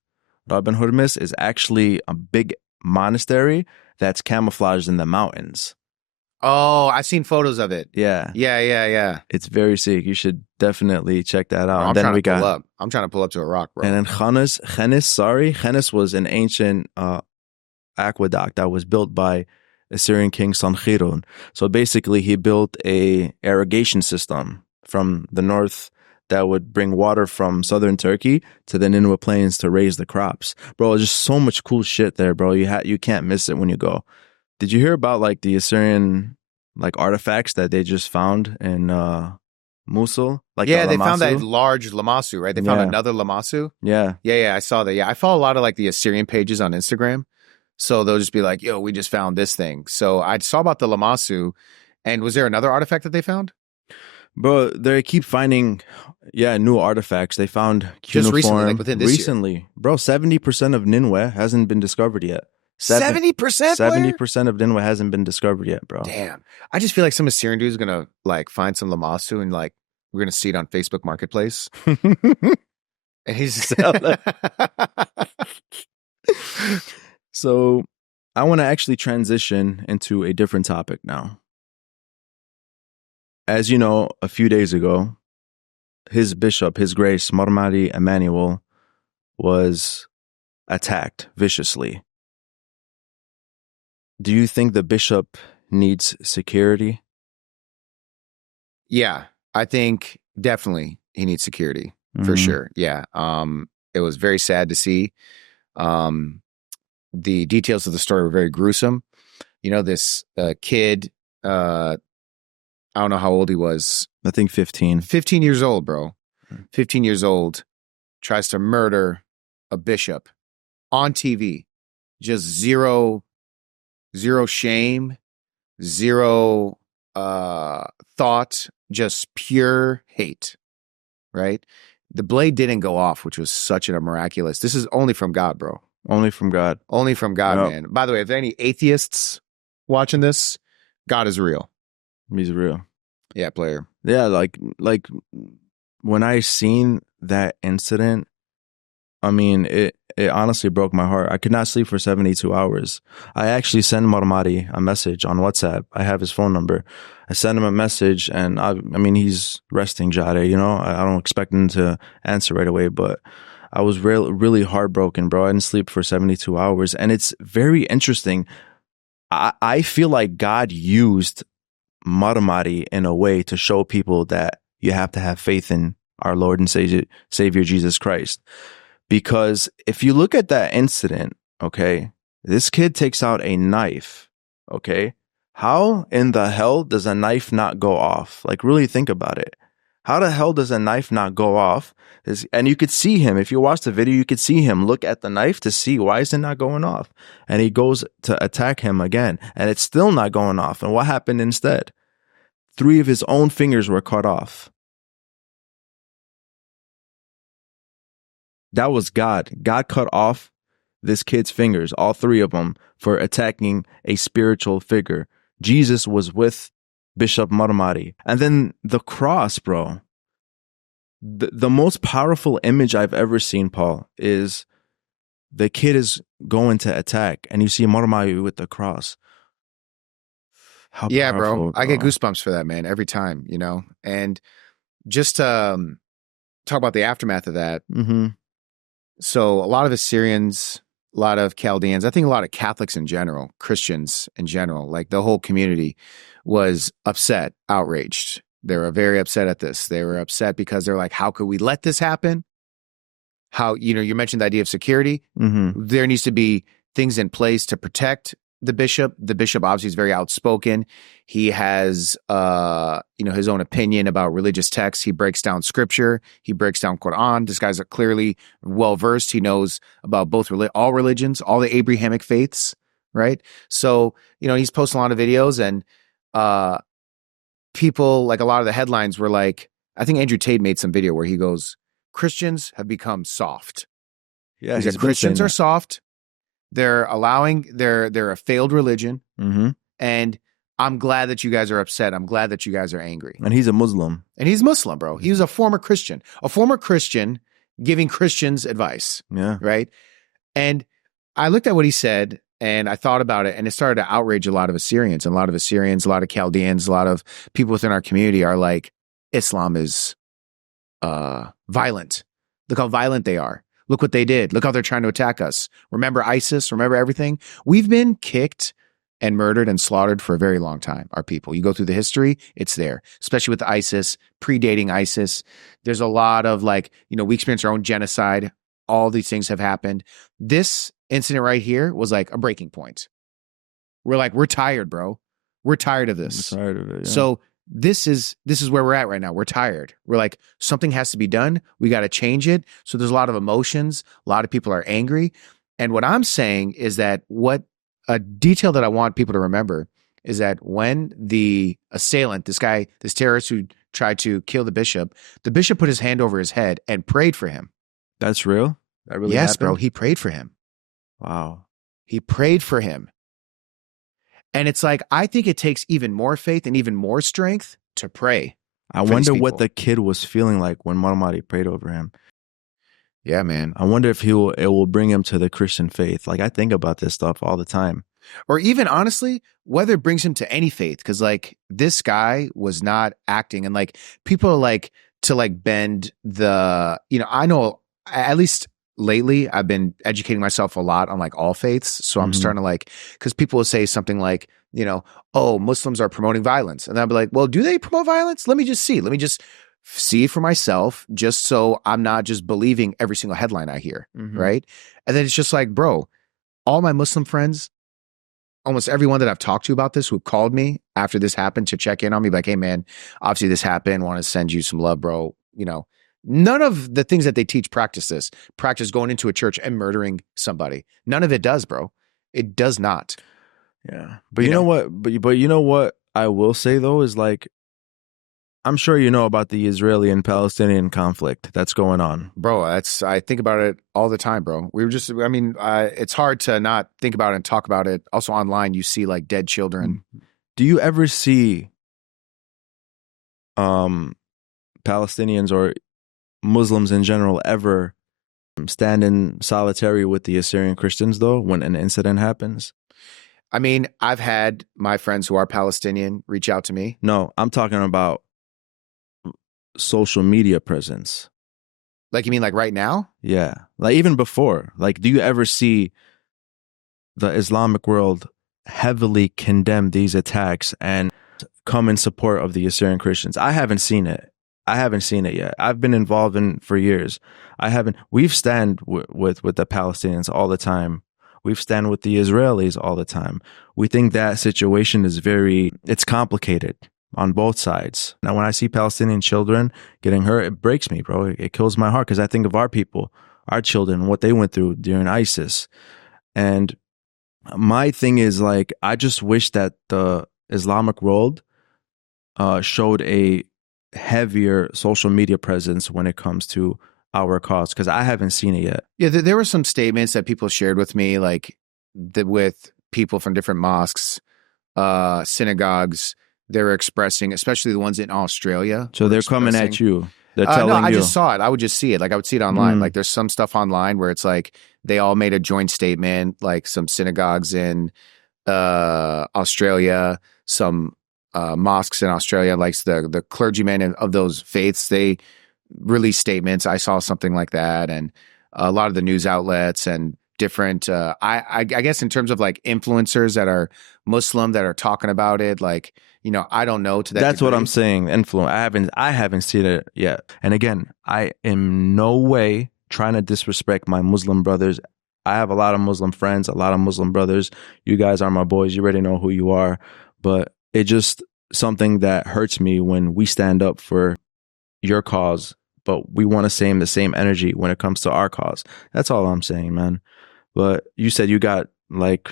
Rabin Hurmis is actually a big monastery that's camouflaged in the mountains. Oh, I've seen photos of it. Yeah. Yeah. It's very sick. You should definitely check that out. I'm trying to pull up to Iraq, bro. And then Khanis was an ancient aqueduct that was built by Assyrian king Sankhirun. So basically he built a irrigation system from the north that would bring water from southern Turkey to the Nineveh Plains to raise the crops. Bro, just so much cool shit there, bro. You can't miss it when you go. Did you hear about like the Assyrian like artifacts that they just found in Mosul? Like they found that large Lamassu, right? They found another Lamassu. Yeah, I saw that. Yeah, I follow a lot of like the Assyrian pages on Instagram, so they'll just be like, "Yo, we just found this thing." So I saw about the Lamassu, and was there another artifact that they found? Bro, they keep finding new artifacts. They found just recently, like within this year. Bro, 70% of Nineveh hasn't been discovered yet. 70%? 70% of Nineveh hasn't been discovered yet, bro. Damn. I just feel like some Assyrian dude's going to like find some Lamassu and like we're going to see it on Facebook Marketplace. And he's sell it. So I want to actually transition into a different topic now. As you know, a few days ago, his bishop, His Grace Mamati Emmanuel, was attacked viciously. Do you think the bishop needs security? Yeah, I think definitely he needs security. for Mhm. sure. Yeah. It was very sad to see. The details of the story were very gruesome. You know, this kid, I don't know how old he was. I think 15. 15 years old, bro. 15 years old, tries to murder a bishop on TV. Just zero shame, zero thought, just pure hate, right? The blade didn't go off, which was such a miraculous. This is only from God, bro. Only from God. Only from God, Yep. man. By the way, if there are any atheists watching this, God is real. He's real. Yeah, player. Yeah, like when I seen that incident, I mean, it honestly broke my heart. I could not sleep for 72 hours. I actually sent Mamati a message on WhatsApp. I have his phone number. I sent him a message, and I mean, he's resting, Jade, you know? I don't expect him to answer right away, but I was really heartbroken, bro. I didn't sleep for 72 hours. And it's very interesting. I feel like God used Marinite in a way to show people that you have to have faith in our Lord and Savior Jesus Christ. Because if you look at that incident, okay, this kid takes out a knife, okay? How in the hell does a knife not go off? Like, really think about it. How the hell does a knife not go off? And you could see him, if you watch the video, you could see him look at the knife to see why is it not going off? And he goes to attack him again, and it's still not going off. And what happened instead? 3 of his own fingers were cut off. That was God. God cut off this kid's fingers, all 3 of them, for attacking a spiritual figure. Jesus was with Bishop Marinite. And then the cross, bro. The most powerful image I've ever seen, Paul, is the kid is going to attack, and you see Marinite with the cross. How Yeah, powerful, bro. I get goosebumps for that, man, every time, you know? And just to talk about the aftermath of that. Mm-hmm. So a lot of Assyrians, a lot of Chaldeans, I think a lot of Catholics in general, Christians in general, like the whole community was upset, outraged. They were very upset at this. They were upset because they're like, how could we let this happen? How, you know, you mentioned the idea of security. Mm-hmm. There needs to be things in place to protect the bishop. The bishop obviously is very outspoken. He has, his own opinion about religious texts. He breaks down scripture. He breaks down Quran. This guy's clearly well-versed. He knows about both all religions, all the Abrahamic faiths, right? So, he's posting a lot of videos, and people, like a lot of the headlines were like, I think Andrew Tate made some video where he goes, Christians have become soft. Yeah, he said Christians are soft. They're a failed religion. Mm-hmm. And I'm glad that you guys are upset. I'm glad that you guys are angry. And he's a Muslim. And he's Muslim, bro. He was a former Christian giving Christians advice. Yeah. Right. And I looked at what he said and I thought about it, and it started to outrage a lot of Assyrians. And a lot of Assyrians, a lot of Chaldeans, a lot of people within our community are like, Islam is violent. Look how violent they are. Look what they did. Look how they're trying to attack us. Remember ISIS? Remember everything? We've been kicked and murdered and slaughtered for a very long time, our people. You go through the history, it's there, especially with ISIS, predating ISIS. There's a lot of we experience our own genocide. All these things have happened. This incident right here was like a breaking point. We're tired, bro. We're tired of this. I'm tired of it. Yeah. So this is where we're at right now. We're tired. We're like, something has to be done. We got to change it. So there's a lot of emotions. A lot of people are angry. And what I'm saying is that a detail that I want people to remember is that when the assailant, this terrorist who tried to kill the bishop put his hand over his head and prayed for him. That's real? That really Yes, happened? bro. He prayed for him. Wow. He prayed for him. And it's like, I think it takes even more faith and even more strength to pray. I wonder what the kid was feeling like when Mamati prayed over him. Yeah, man. I wonder if it will bring him to the Christian faith. Like, I think about this stuff all the time. Or even honestly, whether it brings him to any faith. Because this guy was not acting, and people to bend the, I know at least lately I've been educating myself a lot on all faiths. So I'm starting to because people will say something like, oh, Muslims are promoting violence. And I'll be like, well, do they promote violence? Let me just see. Let me just see for myself, just so I'm not just believing every single headline I hear, right? And then it's just like, bro, all my Muslim friends, almost everyone that I've talked to about this, who called me after this happened to check in on me, like, hey man, obviously this happened, want to send you some love, bro. You know, none of the things that they teach practice going into a church and murdering somebody. None of it does, bro. It does not. Yeah. But you know what? But you know what I will say though is like, I'm sure you know about the Israeli and Palestinian conflict that's going on. Bro, I think about it all the time, bro. It's hard to not think about it and talk about it. Also online, you see like dead children. Do you ever see Palestinians or Muslims in general ever stand in solitary with the Assyrian Christians though when an incident happens? I mean, I've had my friends who are Palestinian reach out to me. No, I'm talking about social media presence. Like, you mean like right now? Yeah. Like even before. Like, do you ever see the Islamic world heavily condemn these attacks and come in support of the Assyrian Christians? I haven't seen it. I haven't seen it yet. I've been involved in for years. We've stand with the Palestinians all the time. We've stand with the Israelis all the time. We think that situation is it's complicated on both sides. Now, when I see Palestinian children getting hurt, it breaks me, bro. It kills my heart because I think of our people, our children, what they went through during ISIS. And my thing is like, I just wish that the Islamic world showed a heavier social media presence when it comes to our cause, because I haven't seen it yet. Yeah, there were some statements that people shared with me, like with people from different mosques, synagogues. They were expressing, especially the ones in Australia. So they're coming at you. They're telling you. I just saw it. I would just see it. Like I would see it online. Like there's some stuff online where it's like they all made a joint statement, like some synagogues in Australia, some mosques in Australia, like the clergymen of those faiths, they released statements. I saw something like that, and a lot of the news outlets and different. I guess in terms of like influencers that are Muslim that are talking about it, like, you know, I don't know to that. That's degree. what I'm saying. Influence. I haven't seen it yet. And again, I am no way trying to disrespect my Muslim brothers. I have a lot of Muslim friends, a lot of Muslim brothers. You guys are my boys. You already know who you are. But it just something that hurts me when we stand up for your cause, but we want to say the same energy when it comes to our cause. That's all I'm saying, man. But you said you got like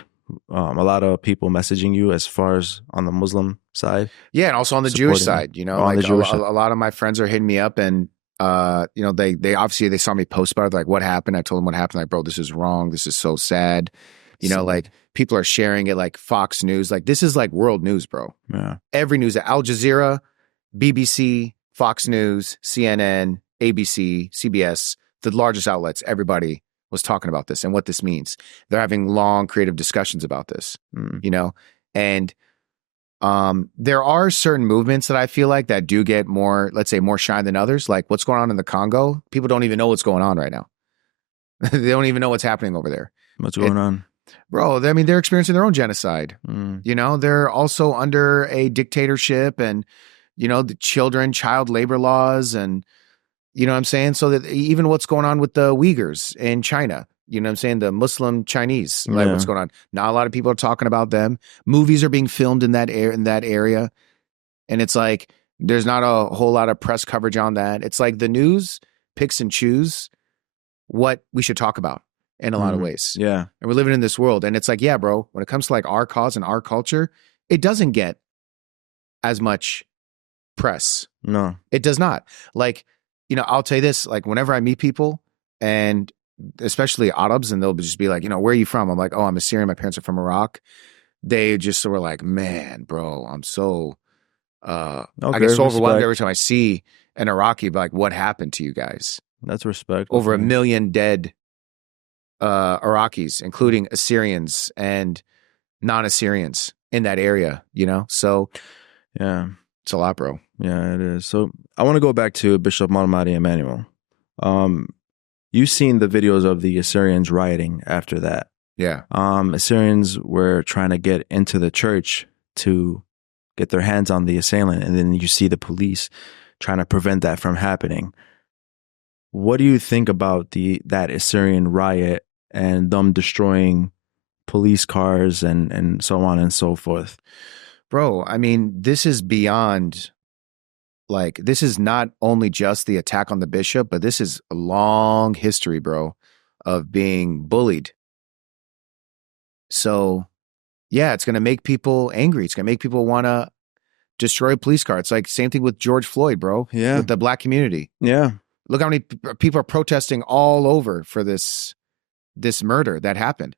a lot of people messaging you as far as on the Muslim side. Yeah, and also on the Jewish side, you know, like a lot of my friends are hitting me up, and you know, they obviously they saw me post about it, like what happened. I told them what happened. Like, bro, this is wrong. This is so sad. You know, like people are sharing it, like Fox News. Like this is like world news, bro. Yeah. Every news, Al Jazeera, BBC, Fox News, CNN, ABC, CBS, the largest outlets, everybody was talking about this and what this means. They're having long creative discussions about this, you know, and there are certain movements that I feel like that do get more, let's say, more shine than others. Like what's going on in the Congo. People don't even know what's going on right now. They don't even know what's happening over there. What's going on? Bro, I mean, they're experiencing their own genocide. You know, they're also under a dictatorship and, you know, the child labor laws and, you know what I'm saying? So that even what's going on with the Uyghurs in China, you know what I'm saying? The Muslim Chinese, like what's going on? Not a lot of people are talking about them. Movies are being filmed in that area. And it's like, there's not a whole lot of press coverage on that. It's like the news picks and choose what we should talk about in a lot of ways. Yeah. And we're living in this world. And it's like, yeah, bro, when it comes to like our cause and our culture, it doesn't get as much press. No, it does not. Like, you know, I'll tell you this, like whenever I meet people and especially Arabs, and they'll just be like, you know, where are you from? I'm like, oh, I'm Assyrian. My parents are from Iraq. They just were like, man, bro, I'm so, I get so overwhelmed every time I see an Iraqi, like, what happened to you guys? That's respect. Over 1 million dead Iraqis, including Assyrians and non-Assyrians in that area, you know? So, yeah. It's a lot, bro. Yeah, it is. So I want to go back to Bishop Mamati Emmanuel. You've seen the videos of the Assyrians rioting after that. Yeah. Assyrians were trying to get into the church to get their hands on the assailant, and then you see the police trying to prevent that from happening. What do you think about that Assyrian riot and them destroying police cars and so on and so forth? Bro, I mean, this is beyond, like, this is not only just the attack on the bishop, but this is a long history, bro, of being bullied. So, yeah, it's going to make people angry. It's going to make people want to destroy a police car. It's like same thing with George Floyd, bro, Yeah. with the black community. Yeah. Look how many people are protesting all over for this murder that happened.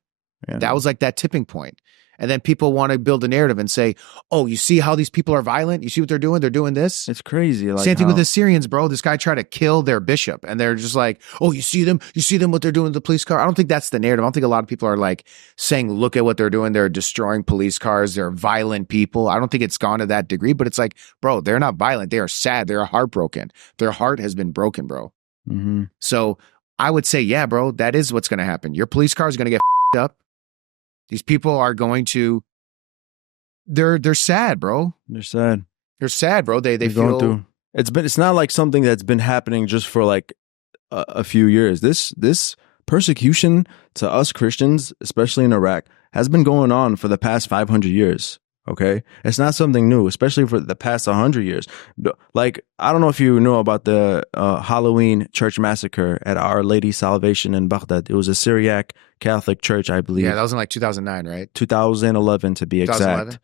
Yeah. That was like that tipping point. And then people want to build a narrative and say, oh, you see how these people are violent? You see what they're doing? They're doing this. It's crazy. Like same thing with the Assyrians, bro. This guy tried to kill their bishop. And they're just like, oh, you see them? You see them, what they're doing to the police car? I don't think that's the narrative. I don't think a lot of people are like saying, look at what they're doing. They're destroying police cars. They're violent people. I don't think it's gone to that degree. But it's like, bro, they're not violent. They are sad. They're heartbroken. Their heart has been broken, bro. Mm-hmm. So I would say, yeah, bro, that is what's going to happen. Your police car is going to get up. These people are going to, they're sad, bro. They're sad. They're sad, bro. They They're feel going through. It's not like something that's been happening just for like a few years. This persecution to us Christians, especially in Iraq, has been going on for the past 500 years. Okay, it's not something new, especially for the past 100 years. Like, I don't know if you know about the Halloween church massacre at Our Lady Salvation in Baghdad. It was a Syriac Catholic church, I believe. Yeah, that was in like 2009, right? 2011 to be exact. 2011?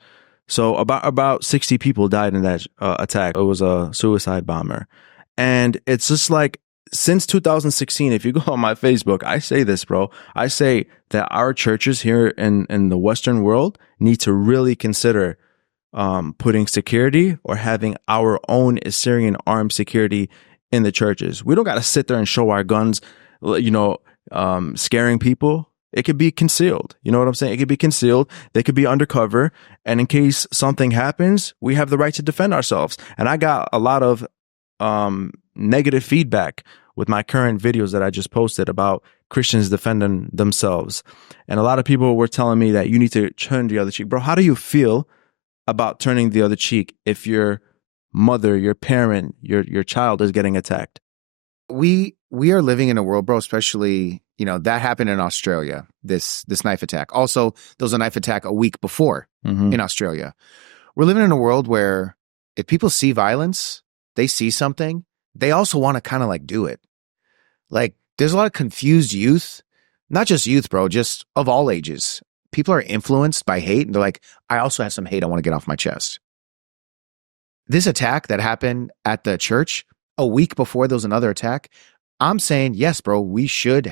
So about 60 people died in that attack. It was a suicide bomber. And it's just like, since 2016, if you go on my Facebook, I say this, bro. I say that our churches here in the Western world need to really consider putting security or having our own Assyrian armed security in the churches. We don't got to sit there and show our guns, scaring people. It could be concealed. You know what I'm saying? It could be concealed. They could be undercover. And in case something happens, we have the right to defend ourselves. And I got a lot of negative feedback with my current videos that I just posted about Christians defending themselves. And a lot of people were telling me that you need to turn the other cheek. Bro, how do you feel about turning the other cheek if your mother, your parent, your child is getting attacked? We are living in a world, bro, especially, that happened in Australia, this knife attack. Also, there was a knife attack a week before in Australia. We're living in a world where if people see violence, they see something, they also want to kind of like do it. Like, there's a lot of confused youth, not just youth, bro, just of all ages. People are influenced by hate, and they're like, I also have some hate I want to get off my chest. This attack that happened at the church a week before there was another attack, I'm saying, yes, bro, we should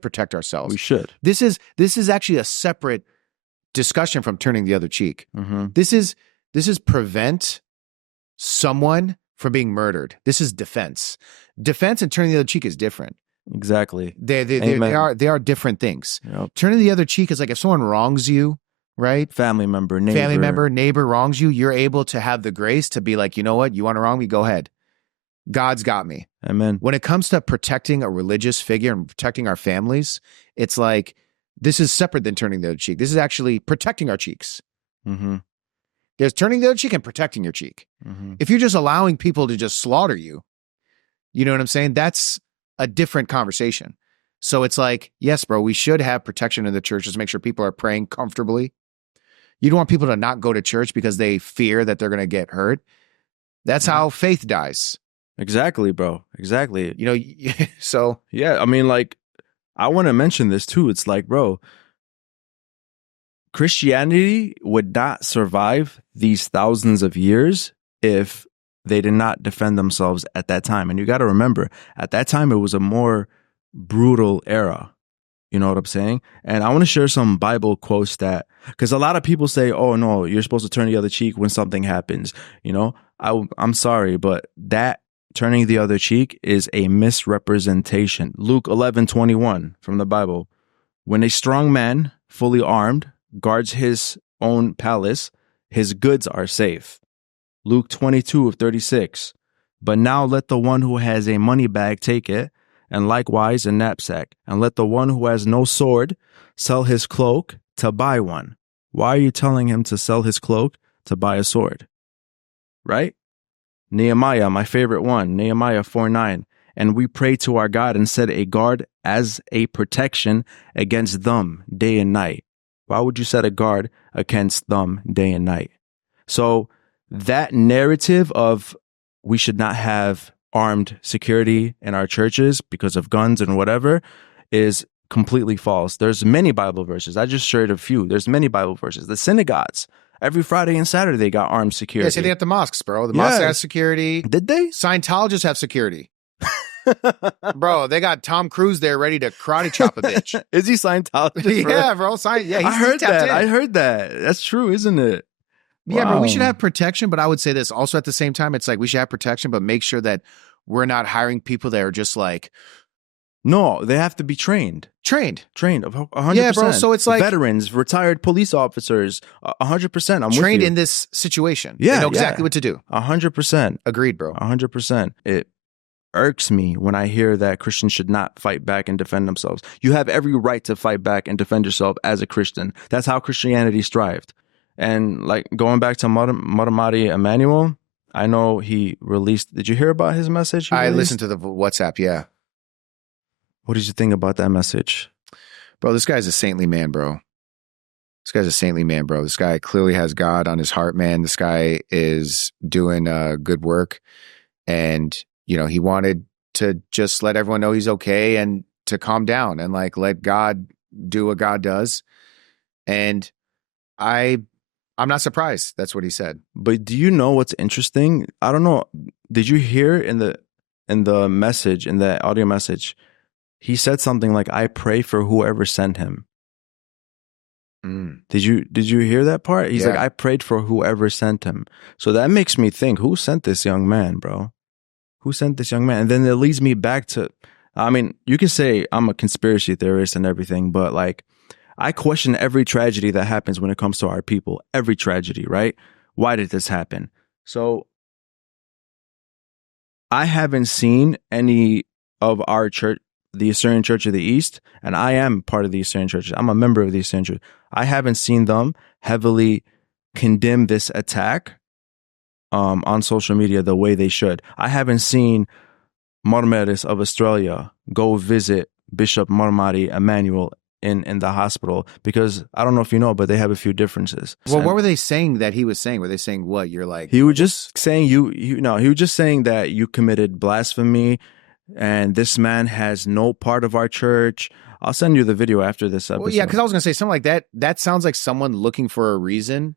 protect ourselves. We should. This is actually a separate discussion from turning the other cheek. Mm-hmm. This is prevent someone from being murdered. This is defense. Defense and turning the other cheek is different. Exactly. They are different things. Yep. Turning the other cheek is like if someone wrongs you, right? Family member, neighbor wrongs you, you're able to have the grace to be like, you know what? You want to wrong me? Go ahead. God's got me. Amen. When it comes to protecting a religious figure and protecting our families, it's like, this is separate than turning the other cheek. This is actually protecting our cheeks. Mm-hmm. There's turning the other cheek and protecting your cheek. Mm-hmm. If you're just allowing people to just slaughter you, you know what I'm saying? That's a different conversation. So it's like, yes, bro, we should have protection in the churches to make sure people are praying comfortably. You don't want people to not go to church because they fear that they're going to get hurt. That's how faith dies. Exactly, bro. Exactly. So. Yeah, I mean, like, I want to mention this too. It's like, bro, Christianity would not survive these thousands of years if they did not defend themselves at that time. And you got to remember, at that time, it was a more brutal era. You know what I'm saying? And I want to share some Bible quotes because a lot of people say, oh, no, you're supposed to turn the other cheek when something happens. I'm sorry, but that turning the other cheek is a misrepresentation. Luke 11:21 from the Bible. When a strong man, fully armed, guards his own palace, his goods are safe. Luke 22:36. But now let the one who has a money bag take it, and likewise a knapsack, and let the one who has no sword sell his cloak to buy one. Why are you telling him to sell his cloak to buy a sword? Right? Nehemiah, my favorite one, Nehemiah 4:9. And we prayed to our God and set a guard as a protection against them day and night. Why would you set a guard against them day and night? So that narrative of we should not have armed security in our churches because of guns and whatever is completely false. There's many Bible verses. I just shared a few. There's many Bible verses. The synagogues, every Friday and Saturday, they got armed security. Yeah, say they got the mosques, bro. The mosques have security. Did they? Scientologists have security. Bro, they got Tom Cruise there ready to karate chop a bitch. Is he Scientologist? Yeah, bro. I heard that. I heard that. That's true, isn't it? Yeah, bro. We should have protection, but I would say this also at the same time. It's like we should have protection, but make sure that we're not hiring people that are just like. No, they have to be trained. Trained. 100%. Yeah, bro. So it's like veterans, retired police officers, 100%. I'm trained with you. in this situation. Yeah, they know exactly what to do. 100%. Agreed, bro. 100%. It irks me when I hear that Christians should not fight back and defend themselves. You have every right to fight back and defend yourself as a Christian. That's how Christianity strived. And like going back to Mamati Emmanuel, I know he released. Did you hear about his message? I listened to the WhatsApp. Yeah. What did you think about that message? Bro, this guy's a saintly man, bro. This guy clearly has God on his heart, man. This guy is doing good work. And, you know, he wanted to just let everyone know he's okay and to calm down and like let God do what God does. And I'm not surprised. That's what he said. But do you know what's interesting? I don't know. Did you hear in the message, in the audio message, he said something like, I pray for whoever sent him. Did you hear that part? He's like, I prayed for whoever sent him. So that makes me think, who sent this young man, bro? Who sent this young man? And then it leads me back to, I mean, you can say I'm a conspiracy theorist and everything, but like, I question every tragedy that happens when it comes to our people. Every tragedy, right? Why did this happen? So I haven't seen any of our church, the Assyrian Church of the East, and I am part of the Assyrian Church. I'm a member of the Assyrian Church. I haven't seen them heavily condemn this attack on social media the way they should. I haven't seen Marmaris of Australia go visit Bishop Mamati Emmanuel in the hospital, because I don't know if you know, but they have a few differences. Well, what were they saying that he was saying? Were they saying what? You're like, he was just saying he was just saying that you committed blasphemy and this man has no part of our church. I'll send you the video after this episode. Well, yeah, because I was going to say something like that. That sounds like someone looking for a reason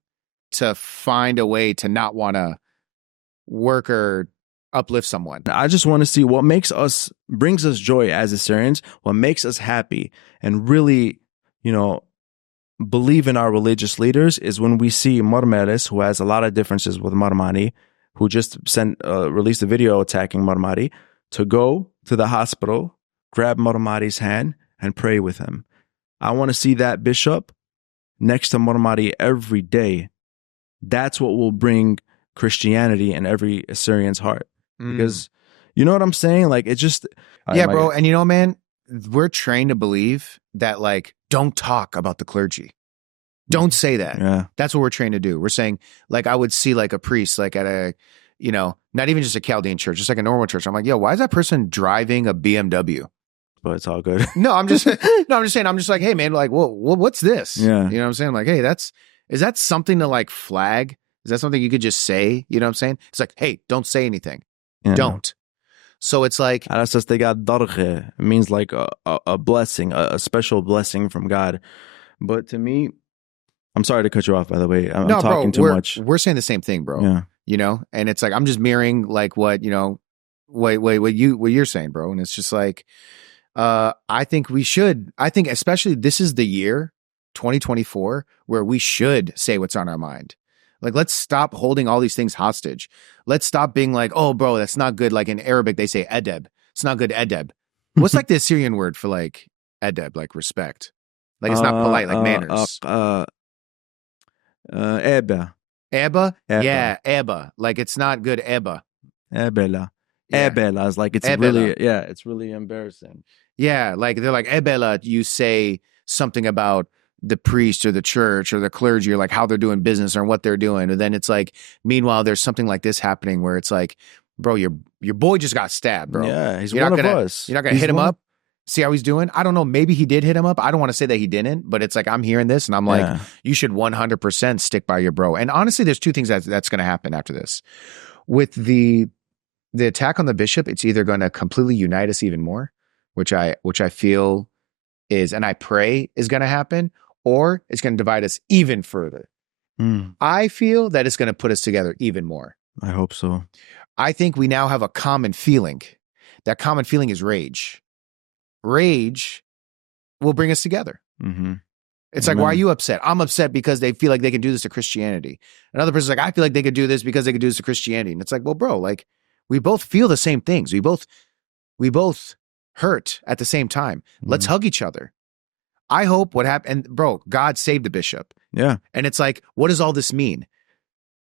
to find a way to not want to work or uplift someone. I just want to see what brings us joy as Assyrians, what makes us happy and really, believe in our religious leaders is when we see Marmaris, who has a lot of differences with Marmati, who just released a video attacking Marmati, to go to the hospital, grab Marmati's hand, and pray with him. I want to see that bishop next to Marmati every day. That's what will bring Christianity in every Assyrian's heart. Because you know what I'm saying? Like, it's just... Yeah, bro. And man, we're trained to believe that, like, don't talk about the clergy. Don't say that. Yeah. That's what we're trained to do. We're saying, like, I would see, like, a priest, like, at a... not even just a Chaldean church, just like a normal church. I'm like, yo, why is that person driving a BMW? But it's all good. I'm just saying, I'm just like, hey man, like, what's this? Yeah. You know what I'm saying? Like, hey, is that something to like flag? Is that something you could just say? You know what I'm saying? It's like, hey, don't say anything. Yeah. Don't. So it's like, it means like a blessing, a special blessing from God. But to me, I'm sorry to cut you off, by the way. I'm talking too much. We're saying the same thing, bro. Yeah. And it's like, I'm just mirroring like what, what you're saying, bro. And it's just like, I think especially this is the year 2024 where we should say what's on our mind. Like, let's stop holding all these things hostage. Let's stop being like, oh, bro, that's not good. Like in Arabic, they say edeb. It's not good, edeb. What's like the Assyrian word for like edeb, like respect? Like it's not polite, like manners. Eba. Eba? Yeah, eba. Like it's not good, eba. Ebela. Yeah. Ebela is like, it's really embarrassing. Yeah, like they're like, Ebela, you say something about the priest or the church or the clergy or like how they're doing business or what they're doing. And then it's like, meanwhile, there's something like this happening where it's like, bro, your boy just got stabbed, bro. Yeah, he's You're one not of gonna, us. You're not gonna He's hit him one- up, see how he's doing. I don't know. Maybe he did hit him up. I don't want to say that he didn't, but it's like, I'm hearing this and I'm like, Yeah. you should 100% stick by your bro. And honestly, there's two things that's going to happen after this. With the attack on the bishop, it's either going to completely unite us even more, which I feel is, and I pray is going to happen, or it's going to divide us even further. I feel that it's going to put us together even more. I hope so. I think we now have a common feeling. That common feeling is rage. Rage will bring us together. Mm-hmm. It's like, why are you upset? I'm upset because they feel like they can do this to Christianity. Another person's like, I feel like they could do this because they could do this to Christianity. And it's like, well, bro, like we both feel the same things. We both hurt at the same time. Let's hug each other. I hope what happened, and bro, God saved the bishop. Yeah. And it's like, what does all this mean?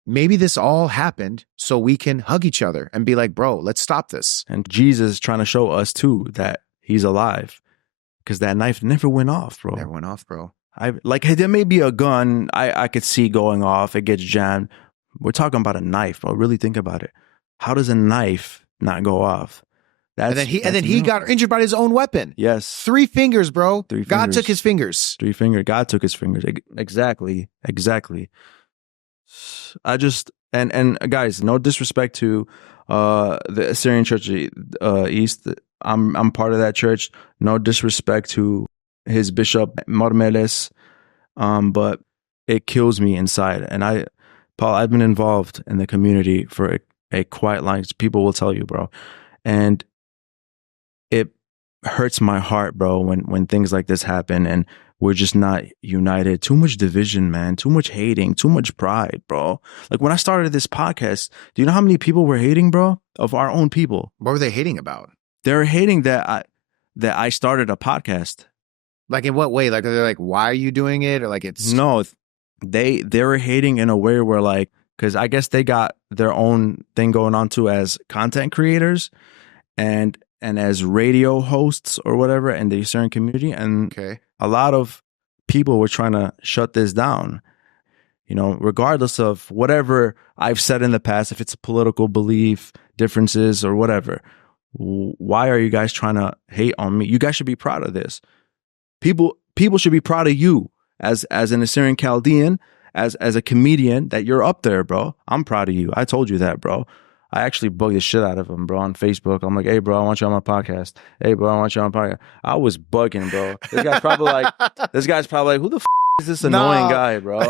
Maybe this all happened so we can hug each other and be like, bro, let's stop this. And Jesus is trying to show us too that he's alive, because that knife never went off, bro. Never went off, bro. Hey, there may be a gun I could see going off. It gets jammed. We're talking about a knife, bro. Really think about it. How does a knife not go off? And then he got injured by his own weapon. Yes. 3 fingers, bro. 3 God fingers. took his fingers. 3 fingers. God took his fingers. Exactly. I just and guys, no disrespect to the Assyrian Church East. I'm part of that church. No disrespect to his bishop Marmeles, but it kills me inside. And I've been involved in the community for a quiet line. People will tell you, bro, and it hurts my heart, bro, when things like this happen and we're just not united. Too much division, man. Too much hating. Too much pride, bro. Like when I started this podcast, do you know how many people were hating, bro? Of our own people. What were they hating about? They were hating that I started a podcast. Like in what way? Like they're like, why are you doing it? Or like it's No, they were hating in a way where like, because I guess they got their own thing going on too as content creators and as radio hosts or whatever in the Assyrian community. And okay. A lot of people were trying to shut this down, you know, regardless of whatever I've said in the past, if it's a political belief differences or whatever. Why are you guys trying to hate on me? You guys should be proud of this. People should be proud of you as an Assyrian Chaldean, as a comedian, that you're up there, bro. I'm proud of you. I told you that, bro. I actually bugged the shit out of him, bro, on Facebook. I'm like, hey, bro, I want you on my podcast. Hey, bro, I want you on my podcast. I was bugging, bro. This guy's probably like, who the is this annoying guy, bro?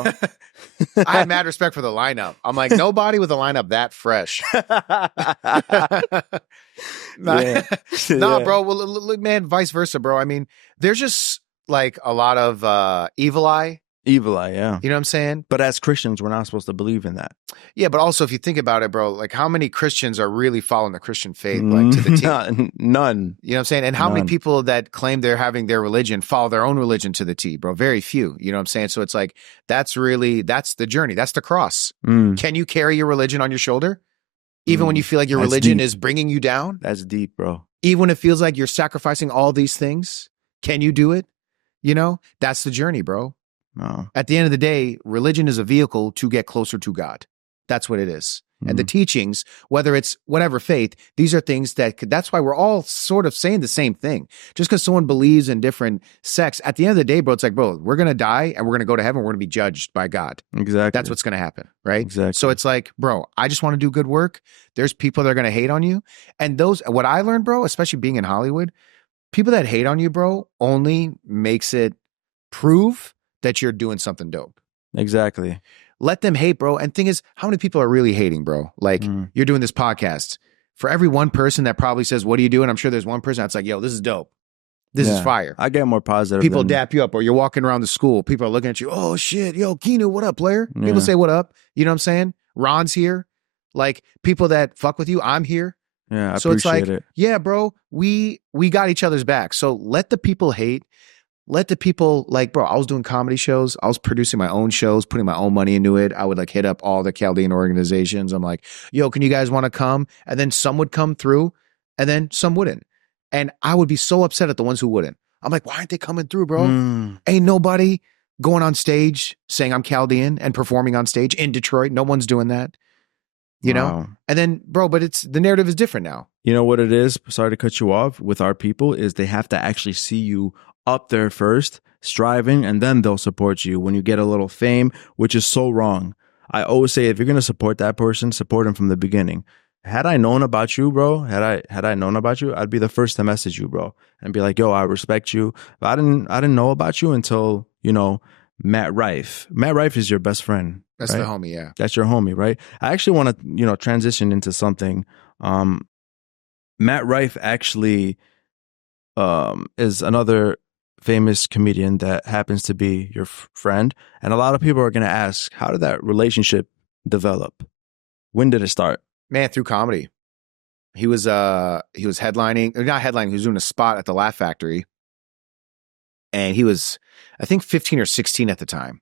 I had mad respect for the lineup. I'm like, nobody with a lineup that fresh. Nah, bro. Well, look, man, vice versa, bro. I mean, there's just like a lot of evil eye. Evil eye, yeah. You know what I'm saying? But as Christians, we're not supposed to believe in that. Yeah, but also if you think about it, bro, like how many Christians are really following the Christian faith like to the T? None. You know what I'm saying? And how many people that claim they're having their religion follow their own religion to the T, bro? Very few. You know what I'm saying? So it's like, that's the journey. That's the cross. Can you carry your religion on your shoulder? Even when you feel like your religion is bringing you down? That's deep, bro. Even when it feels like you're sacrificing all these things? Can you do it? You know, that's the journey, bro. No. At the end of the day, religion is a vehicle to get closer to God. That's what it is. And the teachings, whether it's whatever faith, these are things that's why we're all sort of saying the same thing. Just because someone believes in different sects, at the end of the day, bro, it's like, bro, we're going to die and we're going to go to heaven. We're going to be judged by God. Exactly. That's what's going to happen, right? Exactly. So it's like, bro, I just want to do good work. There's people that are going to hate on you. And what I learned, bro, especially being in Hollywood, people that hate on you, bro, only makes it prove that you're doing something dope. Exactly. Let them hate, bro. And thing is, how many people are really hating, bro? Like, you're doing this podcast. For every one person that probably says, what do you do? And I'm sure there's one person that's like, yo, this is dope. This is fire. I get more positive. People dap you up, or you're walking around the school. People are looking at you. Oh, shit. Yo, Keanu, what up, player? Yeah. People say, what up? You know what I'm saying? Ron's here. Like, people that fuck with you, I'm here. Yeah, I so it's like, it. Yeah, bro, we got each other's back. So let the people hate. Let the people, like, bro, I was doing comedy shows. I was producing my own shows, putting my own money into it. I would like hit up all the Chaldean organizations. I'm like, yo, can you guys want to come? And then some would come through and then some wouldn't. And I would be so upset at the ones who wouldn't. I'm like, why aren't they coming through, bro? Ain't nobody going on stage saying I'm Chaldean and performing on stage in Detroit. No one's doing that, you know? And then, bro, but the narrative is different now. You know what it is? Sorry to cut you off. With our people is they have to actually see you up there first, striving, and then they'll support you when you get a little fame, which is so wrong. I always say, if you're going to support that person, support him from the beginning. Had I known about you, bro, had I known about you, I'd be the first to message you, bro, and be like, yo, I respect you. But I didn't know about you until, Matt Rife. Matt Rife is your best friend. That's right? the homie, yeah. That's your homie, right? I actually want to, transition into something. Matt Rife actually is another famous comedian that happens to be your friend. And a lot of people are going to ask, how did that relationship develop? When did it start? Man, through comedy. He was headlining, or not headlining, he was doing a spot at the Laugh Factory. And he was, I think, 15 or 16 at the time,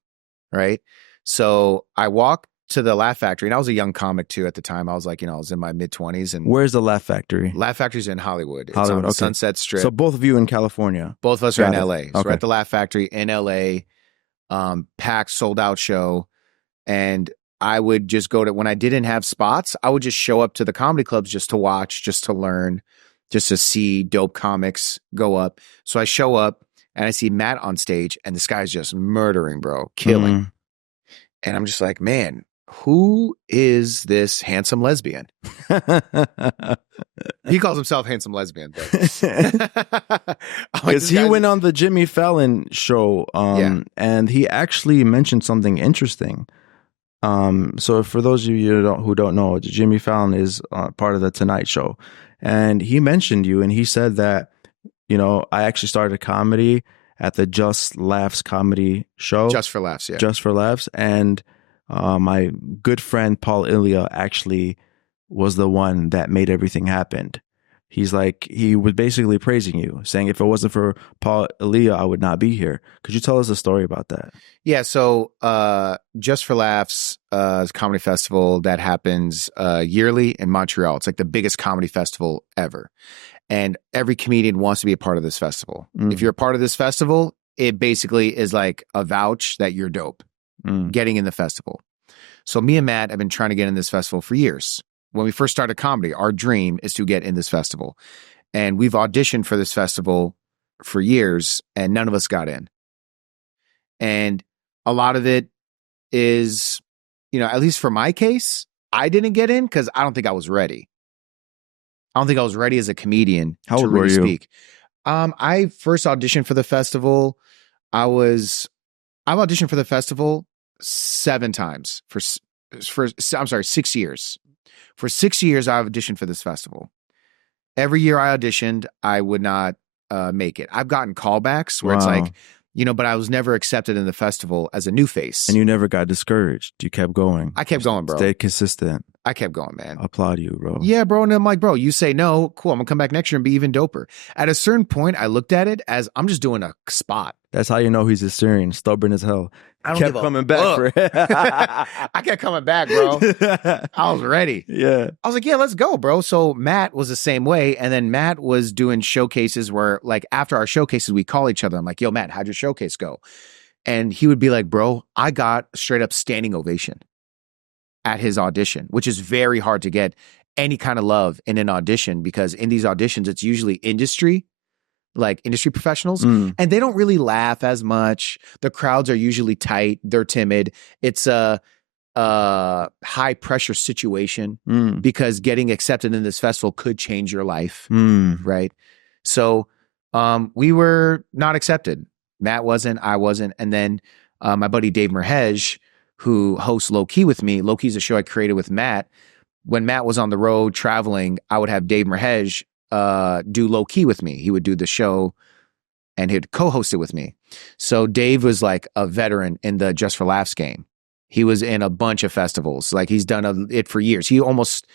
right? So I walked to the Laugh Factory, and I was a young comic too at the time. I was like, I was in my mid-20s. And where's the Laugh Factory? Laugh Factory's in Hollywood. It's on the Sunset Strip. So both of you in California? Both of us are in LA. So we're at the Laugh Factory in LA, packed, sold out show. And I would just go to, when I didn't have spots, I would just show up to the comedy clubs just to watch, just to learn, just to see dope comics go up. So I show up and I see Matt on stage, and this guy's just murdering, bro, killing. Mm. And I'm just like, man, who is this handsome lesbian? He calls himself handsome lesbian. Because he went on the Jimmy Fallon show, and he actually mentioned something interesting. So for those of you who don't know, Jimmy Fallon is part of the Tonight Show, and he mentioned you, and he said that, I actually started comedy at the Just Laughs comedy show. Just for Laughs, yeah. Just for Laughs. And my good friend Paul Elia actually was the one that made everything happen. He's like, he was basically praising you, saying if it wasn't for Paul Elia, I would not be here. Could you tell us a story about that? Yeah, so Just for Laughs is a comedy festival that happens yearly in Montreal. It's like the biggest comedy festival ever. And every comedian wants to be a part of this festival. If you're a part of this festival, it basically is like a vouch that you're dope getting in the festival. So me and Matt have been trying to get in this festival for years. When we first started comedy, our dream is to get in this festival. And we've auditioned for this festival for years, and none of us got in. And a lot of it is, at least for my case, I didn't get in because I don't think I was ready. I don't think I was ready as a comedian to really speak. I first auditioned for the festival. I've auditioned for the festival 7 times for 6 years. For 6 years, I've auditioned for this festival. Every year I auditioned, I would not make it. I've gotten callbacks where it's like, but I was never accepted in the festival as a new face. And you never got discouraged. You kept going. I kept going, bro. Stayed consistent. I kept going, man. Applaud you, bro. Yeah, bro. And I'm like, bro, you say no. Cool. I'm going to come back next year and be even doper. At a certain point, I looked at it as I'm just doing a spot. That's how you know he's Assyrian, stubborn as hell. I kept coming back for it. I kept coming back, bro. I was ready. Yeah. I was like, yeah, let's go, bro. So Matt was the same way. And then Matt was doing showcases where, like, after our showcases, we call each other. I'm like, yo, Matt, how'd your showcase go? And he would be like, bro, I got straight up standing ovation at his audition, which is very hard to get any kind of love in an audition, because in these auditions, it's usually industry professionals, and they don't really laugh as much. The crowds are usually tight. They're timid. It's a high pressure situation because getting accepted in this festival could change your life. Right. So we were not accepted. Matt wasn't, I wasn't. And then my buddy Dave Merhej, who hosts Low Key with me. Low Key is a show I created with Matt. When Matt was on the road traveling, I would have Dave Merhej do Low Key with me. He would do the show and he'd co-host it with me. So Dave was like a veteran in the Just for Laughs game. He was in a bunch of festivals. Like, he's done it for years. He almost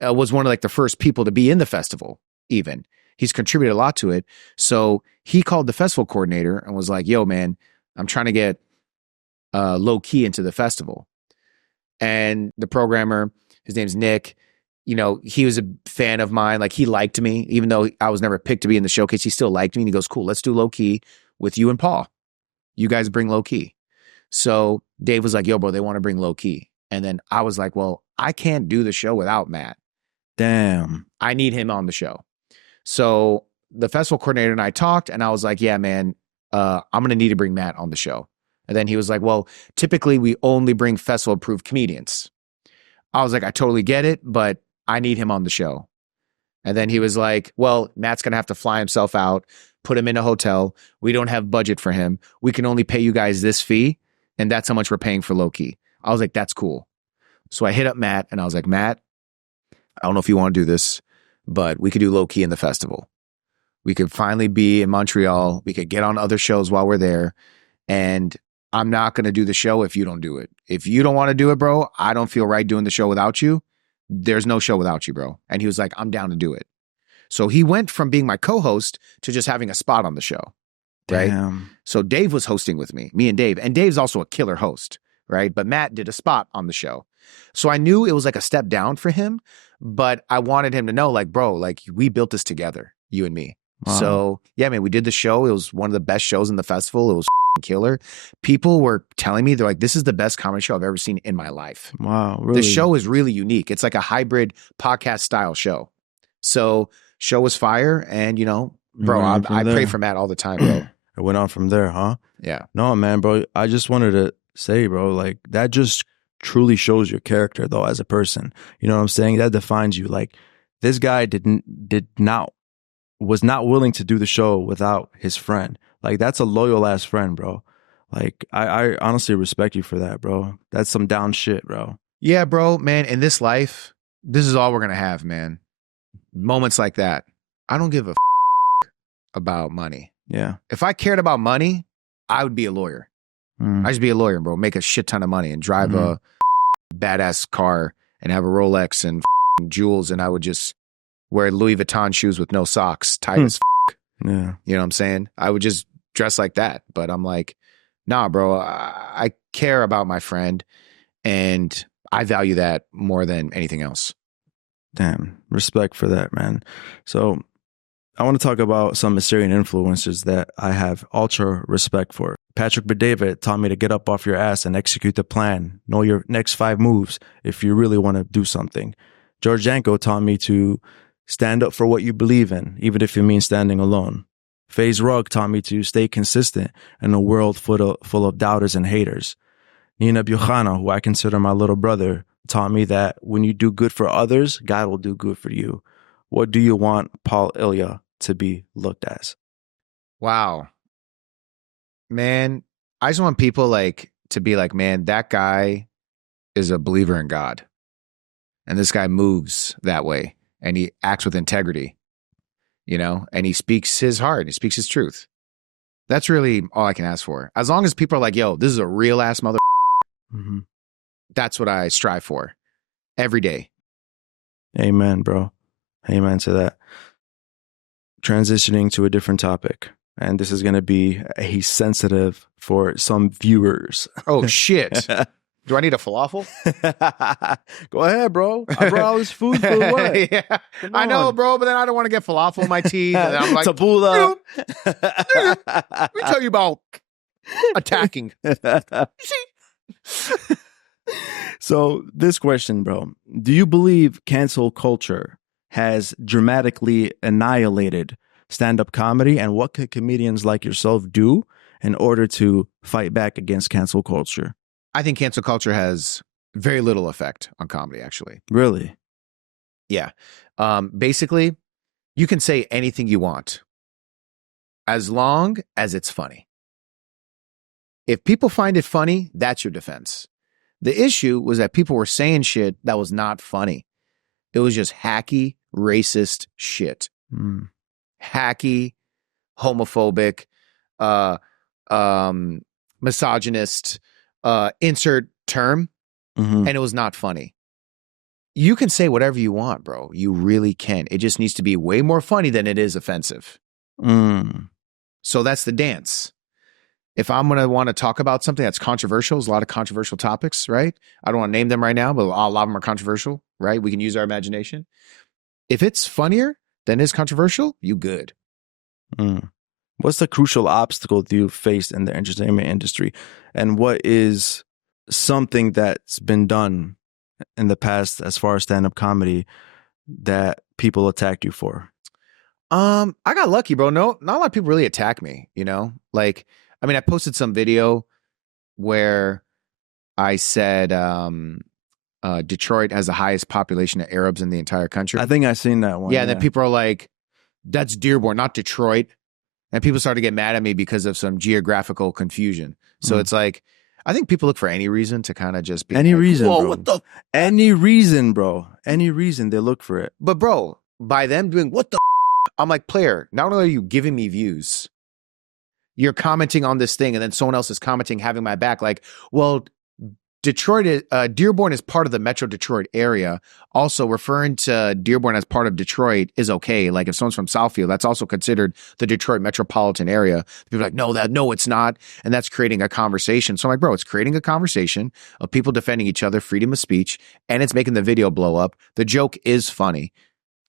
was one of like the first people to be in the festival even. He's contributed a lot to it. So he called the festival coordinator and was like, yo, man, I'm trying to get Low Key into the festival. And the programmer, his name's Nick, he was a fan of mine. Like, he liked me, even though I was never picked to be in the showcase. He still liked me. And he goes, cool, let's do Low Key with you and Paul. You guys bring Low Key. So Dave was like, yo, bro, they want to bring Low Key. And then I was like, well, I can't do the show without Matt. Damn. I need him on the show. So the festival coordinator and I talked, and I was like, yeah, man, I'm going to need to bring Matt on the show. And then he was like, well, typically we only bring festival approved comedians. I was like, I totally get it, but I need him on the show. And then he was like, well, Matt's going to have to fly himself out, put him in a hotel. We don't have budget for him. We can only pay you guys this fee, and that's how much we're paying for Low Key. I was like, that's cool. So I hit up Matt, and I was like, Matt, I don't know if you want to do this, but we could do Low Key in the festival. We could finally be in Montreal. We could get on other shows while we're there. And I'm not going to do the show if you don't do it. If you don't want to do it, bro, I don't feel right doing the show without you. There's no show without you, bro. And he was like, I'm down to do it. So he went from being my co-host to just having a spot on the show. Right. Damn. So Dave was hosting with me and Dave. And Dave's also a killer host. Right. But Matt did a spot on the show. So I knew it was like a step down for him. But I wanted him to know, like, bro, like, we built this together, you and me. Wow. So, yeah, man, we did the show. It was one of the best shows in the festival. It was killer. People were telling me, they're like, this is the best comedy show I've ever seen in my life. Wow, really? The show is really unique. It's like a hybrid podcast style show. So, show was fire. And, you know, bro, I pray for Matt all the time, bro. It went on from there, huh? Yeah. No, man, bro. I just wanted to say, bro, like, that just truly shows your character, though, as a person. You know what I'm saying? That defines you. Like, this guy was not willing to do the show without his friend. Like, that's a loyal ass friend, bro. Like, I honestly respect you for that, bro. That's some down shit, bro. Yeah, bro, man. In this life, this is all we're gonna have, man. Moments like that. I don't give a about money. Yeah. If I cared about money, I would be a lawyer. I'd just be a lawyer, bro. Make a shit ton of money and drive a badass car and have a Rolex and jewels, and I would just wear Louis Vuitton shoes with no socks, tight as Yeah. You know what I'm saying? I would just dress like that. But I'm like, nah, bro, I care about my friend, and I value that more than anything else. Damn. Respect for that, man. So I want to talk about some Assyrian influencers that I have ultra respect for. Patrick Bet-David taught me to get up off your ass and execute the plan. Know your next 5 moves if you really want to do something. George Janko taught me to stand up for what you believe in, even if it means standing alone. FaZe Rug taught me to stay consistent in a world full of doubters and haters. Nina Buchanan, who I consider my little brother, taught me that when you do good for others, God will do good for you. What do you want Paul Elia to be looked as? Wow. Man, I just want people like to be like, man, that guy is a believer in God. And this guy moves that way. And he acts with integrity, you know, and he speaks his heart. He speaks his truth. That's really all I can ask for. As long as people are like, yo, this is a real ass mother. That's what I strive for every day. Amen, bro. Amen to that. Transitioning to a different topic. And this is going to be sensitive for some viewers. Oh, shit. Do I need a falafel? Go ahead, bro. I brought all this food for what? Yeah. I know, bro, but then I don't want to get falafel in my teeth. And I'm like, Tabula. Let me tell you about attacking. So this question, bro. Do you believe cancel culture has dramatically annihilated stand-up comedy? And what could comedians like yourself do in order to fight back against cancel culture? I think cancel culture has very little effect on comedy, actually. Really? Yeah. Basically, you can say anything you want as long as it's funny. If people find it funny, that's your defense. The issue was that people were saying shit that was not funny. It was just hacky, racist shit. Hacky, homophobic, misogynist, insert term, and it was not funny. You can say whatever you want, bro. You really can. It just needs to be way more funny than it is offensive. So that's the dance. If I'm going to want to talk about something that's controversial, there's a lot of controversial topics, right? I don't want to name them right now, but a lot of them are controversial, right? We can use our imagination. If it's funnier than it's controversial, you good. What's the crucial obstacle that you've faced in the entertainment industry? And what is something that's been done in the past as far as stand-up comedy that people attack you for? I got lucky, bro. No, not a lot of people really attack me, you know? Like, I mean, I posted some video where I said Detroit has the highest population of Arabs in the entire country. I think I've seen that one. Yeah, and then people are like, that's Dearborn, not Detroit. And people start to get mad at me because of some geographical confusion. So it's like, I think people look for any reason to kind of just be any like, reason, whoa, bro. what the? Any reason, bro. Any reason they look for it. But bro, by them doing what the I'm like, player, not only are you giving me views, you're commenting on this thing, and then someone else is commenting, having my back. Like, well, Dearborn is part of the Metro Detroit area. Also, referring to Dearborn as part of Detroit is okay. Like, if someone's from Southfield, that's also considered the Detroit metropolitan area. People are like, no, it's not. And that's creating a conversation. So I'm like, bro, it's creating a conversation of people defending each other, freedom of speech, and it's making the video blow up. The joke is funny.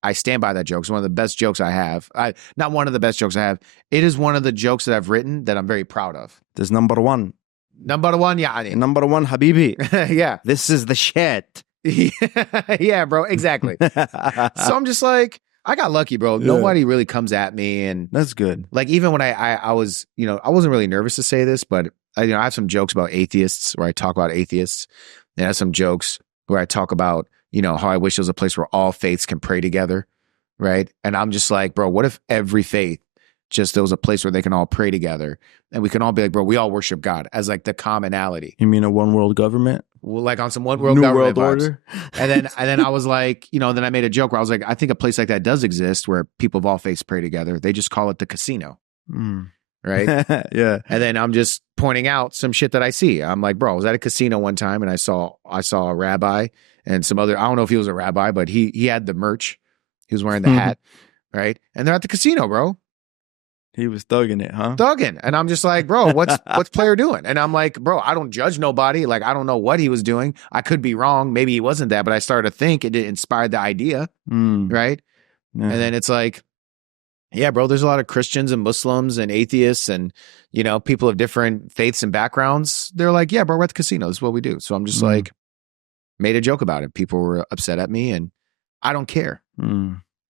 I stand by that joke. It's one of the best jokes I have. Not one of the best jokes I have. It is one of the jokes that I've written that I'm very proud of. This number one. Number one, yeah. Number one, Habibi. Yeah. This is the shit. Yeah, bro, exactly. So I'm just like, I got lucky, bro. Yeah. Nobody really comes at me. And that's good. Like, even when I was, I wasn't really nervous to say this, but I have some jokes about atheists where I talk about atheists. And I have some jokes where I talk about, how I wish there was a place where all faiths can pray together, right? And I'm just like, bro, what if every faith there was a place where they can all pray together and we can all be like, bro, we all worship God as like the commonality. You mean a one world government? Well, like on some one world New government world vibes. order? And then I was like, then I made a joke where I was like, I think a place like that does exist where people of all faiths pray together. They just call it the casino. Right? Yeah. And then I'm just pointing out some shit that I see. I'm like, bro, I was at a casino one time and I saw a rabbi and some other, I don't know if he was a rabbi, but he had the merch. He was wearing the hat, right? And they're at the casino, bro. He was thugging it, huh? Thugging. And I'm just like, bro, what's player doing? And I'm like, bro, I don't judge nobody. Like, I don't know what he was doing. I could be wrong. Maybe he wasn't that, but I started to think it inspired the idea, right? Yeah. And then it's like, yeah, bro, there's a lot of Christians and Muslims and atheists and, people of different faiths and backgrounds. They're like, yeah, bro, we're at the casino. This is what we do. So I'm just like, made a joke about it. People were upset at me and I don't care.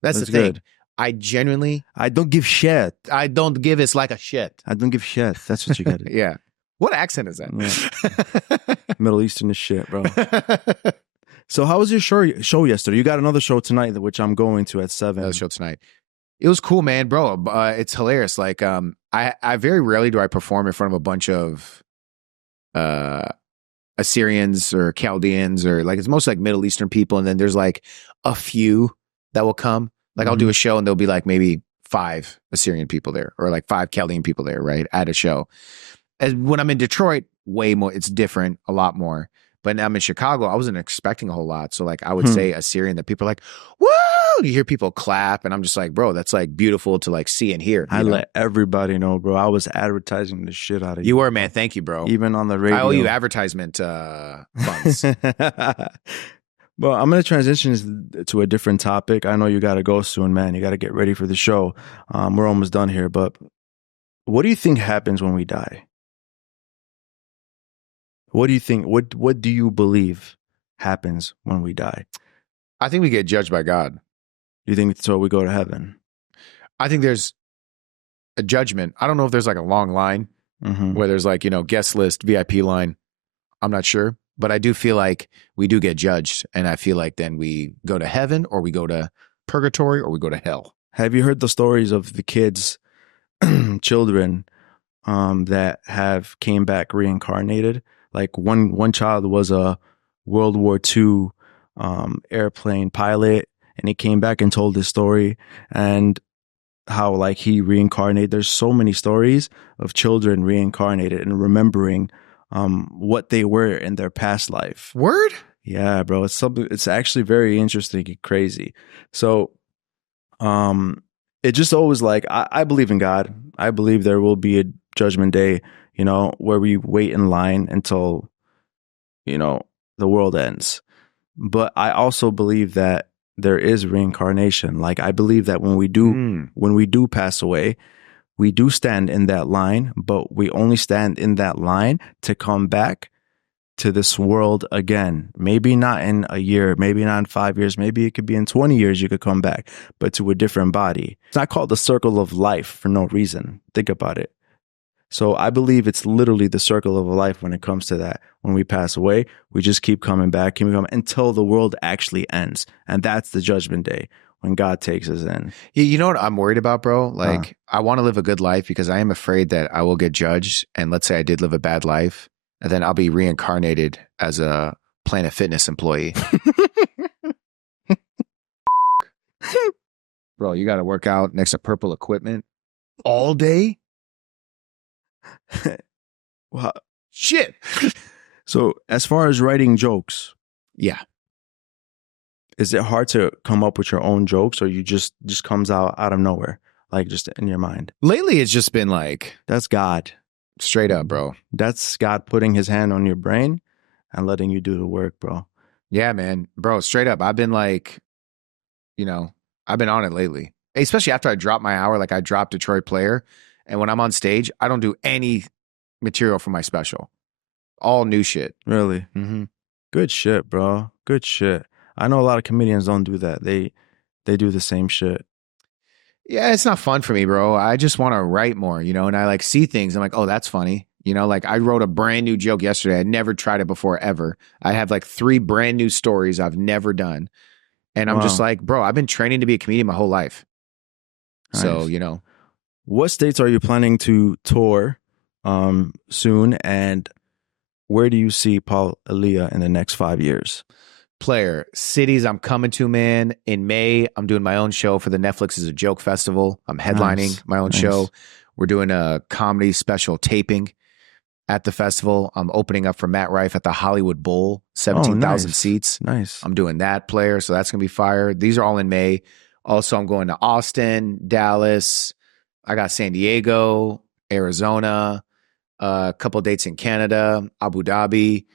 That's the thing. Good. I don't give shit. I don't give it's like a shit. I don't give shit. That's what you got. Yeah. What accent is that? Yeah. Middle Eastern is shit, bro. So how was your show yesterday? You got another show tonight, which I'm going to at 7. Another show tonight. It was cool, man, bro. It's hilarious. Like, I very rarely do I perform in front of a bunch of Assyrians or Chaldeans or like, it's mostly like Middle Eastern people. And then there's like a few that will come. Like I'll do a show and there'll be like maybe 5 Assyrian people there or like 5 Chaldean people there, right? At a show. And when I'm in Detroit, way more, it's different, a lot more. But I'm in Chicago, I wasn't expecting a whole lot. So like I would say Assyrian that people are like, woo! You hear people clap and I'm just like, bro, that's like beautiful to like see and hear. I let everybody know, bro. I was advertising the shit out of you. You were, man. Thank you, bro. Even on the radio. I owe you advertisement funds. Well, I'm going to transition to a different topic. I know you got to go soon, man. You got to get ready for the show. We're almost done here. But what do you think happens when we die? What do you think? What do you believe happens when we die? I think we get judged by God. You think so? We go to heaven? I think there's a judgment. I don't know if there's like a long line where there's like, guest list, VIP line. I'm not sure. But I do feel like we do get judged. And I feel like then we go to heaven or we go to purgatory or we go to hell. Have you heard the stories of the kids, children that have came back reincarnated? Like one child was a World War II airplane pilot, and he came back and told his story and how like he reincarnated. There's so many stories of children reincarnated and remembering what they were in their past life. Word? Yeah, bro. It's actually very interesting and crazy. So it just always like I believe in God. I believe there will be a judgment day, where we wait in line until, the world ends. But I also believe that there is reincarnation. Like I believe that when we do pass away, we do stand in that line, but we only stand in that line to come back to this world again. Maybe not in a year, maybe not in 5 years, maybe it could be in 20 years you could come back, but to a different body. It's not called the circle of life for no reason. Think about it. So I believe it's literally the circle of life when it comes to that. When we pass away, we just keep coming back, until the world actually ends. And that's the judgment day when God takes us in. You know what I'm worried about, bro? Like, I want to live a good life because I am afraid that I will get judged. And let's say I did live a bad life, and then I'll be reincarnated as a Planet Fitness employee. Bro, you got to work out next to purple equipment all day? Well, shit. So as far as writing jokes, yeah, is it hard to come up with your own jokes, or you just comes out of nowhere, like just in your mind? Lately it's just been like, that's God. Straight up, bro. That's God putting his hand on your brain and letting you do the work, bro. Yeah, man. Bro, straight up. I've been like, I've been on it lately. Especially after I dropped my hour, like I dropped Detroit Player. And when I'm on stage, I don't do any material for my special. All new shit. Really? Mm-hmm. Good shit, bro. Good shit. I know a lot of comedians don't do that. They do the same shit. Yeah, it's not fun for me, bro. I just want to write more, and I like see things. I'm like, oh, that's funny. Like I wrote a brand new joke yesterday. I never tried it before ever. I have like 3 brand new stories I've never done. And I'm just like, bro, I've been training to be a comedian my whole life. Nice. So, what states are you planning to tour soon? And where do you see Paul Elia in the next 5 years? Player, cities I'm coming to, man. In May, I'm doing my own show for the Netflix is a Joke Festival. I'm headlining my own show. We're doing a comedy special taping at the festival. I'm opening up for Matt Rife at the Hollywood Bowl, 17,000 seats. Nice. I'm doing that, player. So that's going to be fire. These are all in May. Also, I'm going to Austin, Dallas. I got San Diego, Arizona, a couple dates in Canada, Abu Dhabi.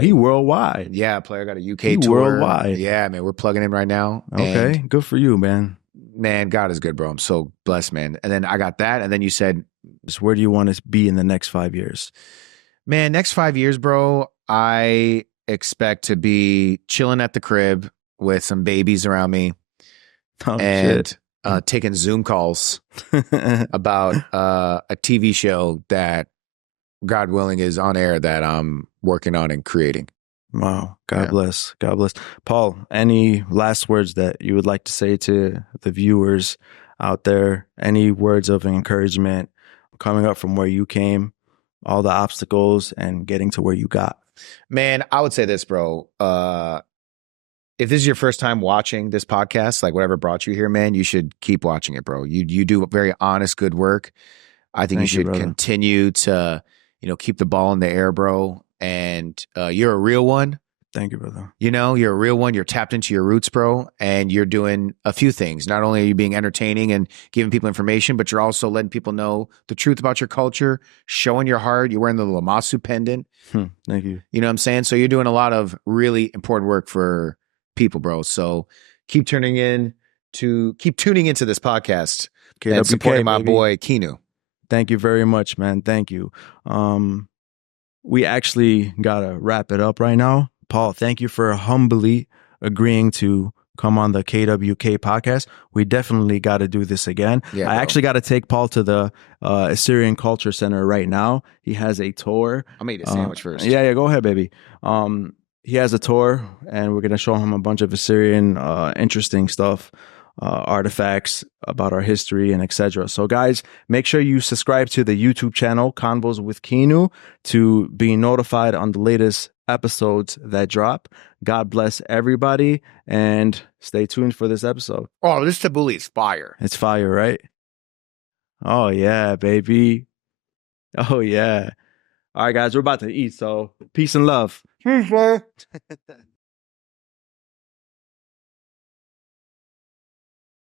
He worldwide. Yeah, player got a UK tour. Worldwide. Yeah, man, we're plugging in right now. Okay, good for you, man. Man, God is good, bro. I'm so blessed, man. And then I got that. And then you said, just where do you want to be in the next 5 years? Man, next 5 years, bro, I expect to be chilling at the crib with some babies around me and taking Zoom calls about a TV show that, God willing, is on air that I'm working on and creating. Wow. God bless. God bless. Paul, any last words that you would like to say to the viewers out there? Any words of encouragement coming up from where you came, all the obstacles, and getting to where you got? Man, I would say this, bro. If this is your first time watching this podcast, like whatever brought you here, man, you should keep watching it, bro. You do very honest, good work. I think you should continue to, keep the ball in the air, bro. And you're a real one. Thank you, brother. You're a real one. You're tapped into your roots, bro. And you're doing a few things. Not only are you being entertaining and giving people information, but you're also letting people know the truth about your culture, showing your heart. You're wearing the Lamasu pendant. Thank you. You know what I'm saying? So you're doing a lot of really important work for people, bro. So keep tuning into this podcast K.W.K, and supporting my boy Kinu. Thank you very much, man. Thank you. We actually got to wrap it up right now. Paul, thank you for humbly agreeing to come on the K.W.K podcast. We definitely got to do this again. I actually got to take Paul to the Assyrian Culture Center right now. He has a tour. I'll make a sandwich first. Yeah, go ahead, baby. He has a tour, and we're going to show him a bunch of Assyrian interesting stuff, artifacts about our history and etc. So guys, make sure you subscribe to the YouTube channel Convos with Kinu to be notified on the latest episodes that drop. God bless everybody, and stay tuned for this episode. Oh, this tabbouleh is fire. It's fire, right? Oh yeah, baby. Oh yeah. All right, guys, we're about to eat, so peace and love. Peace, man.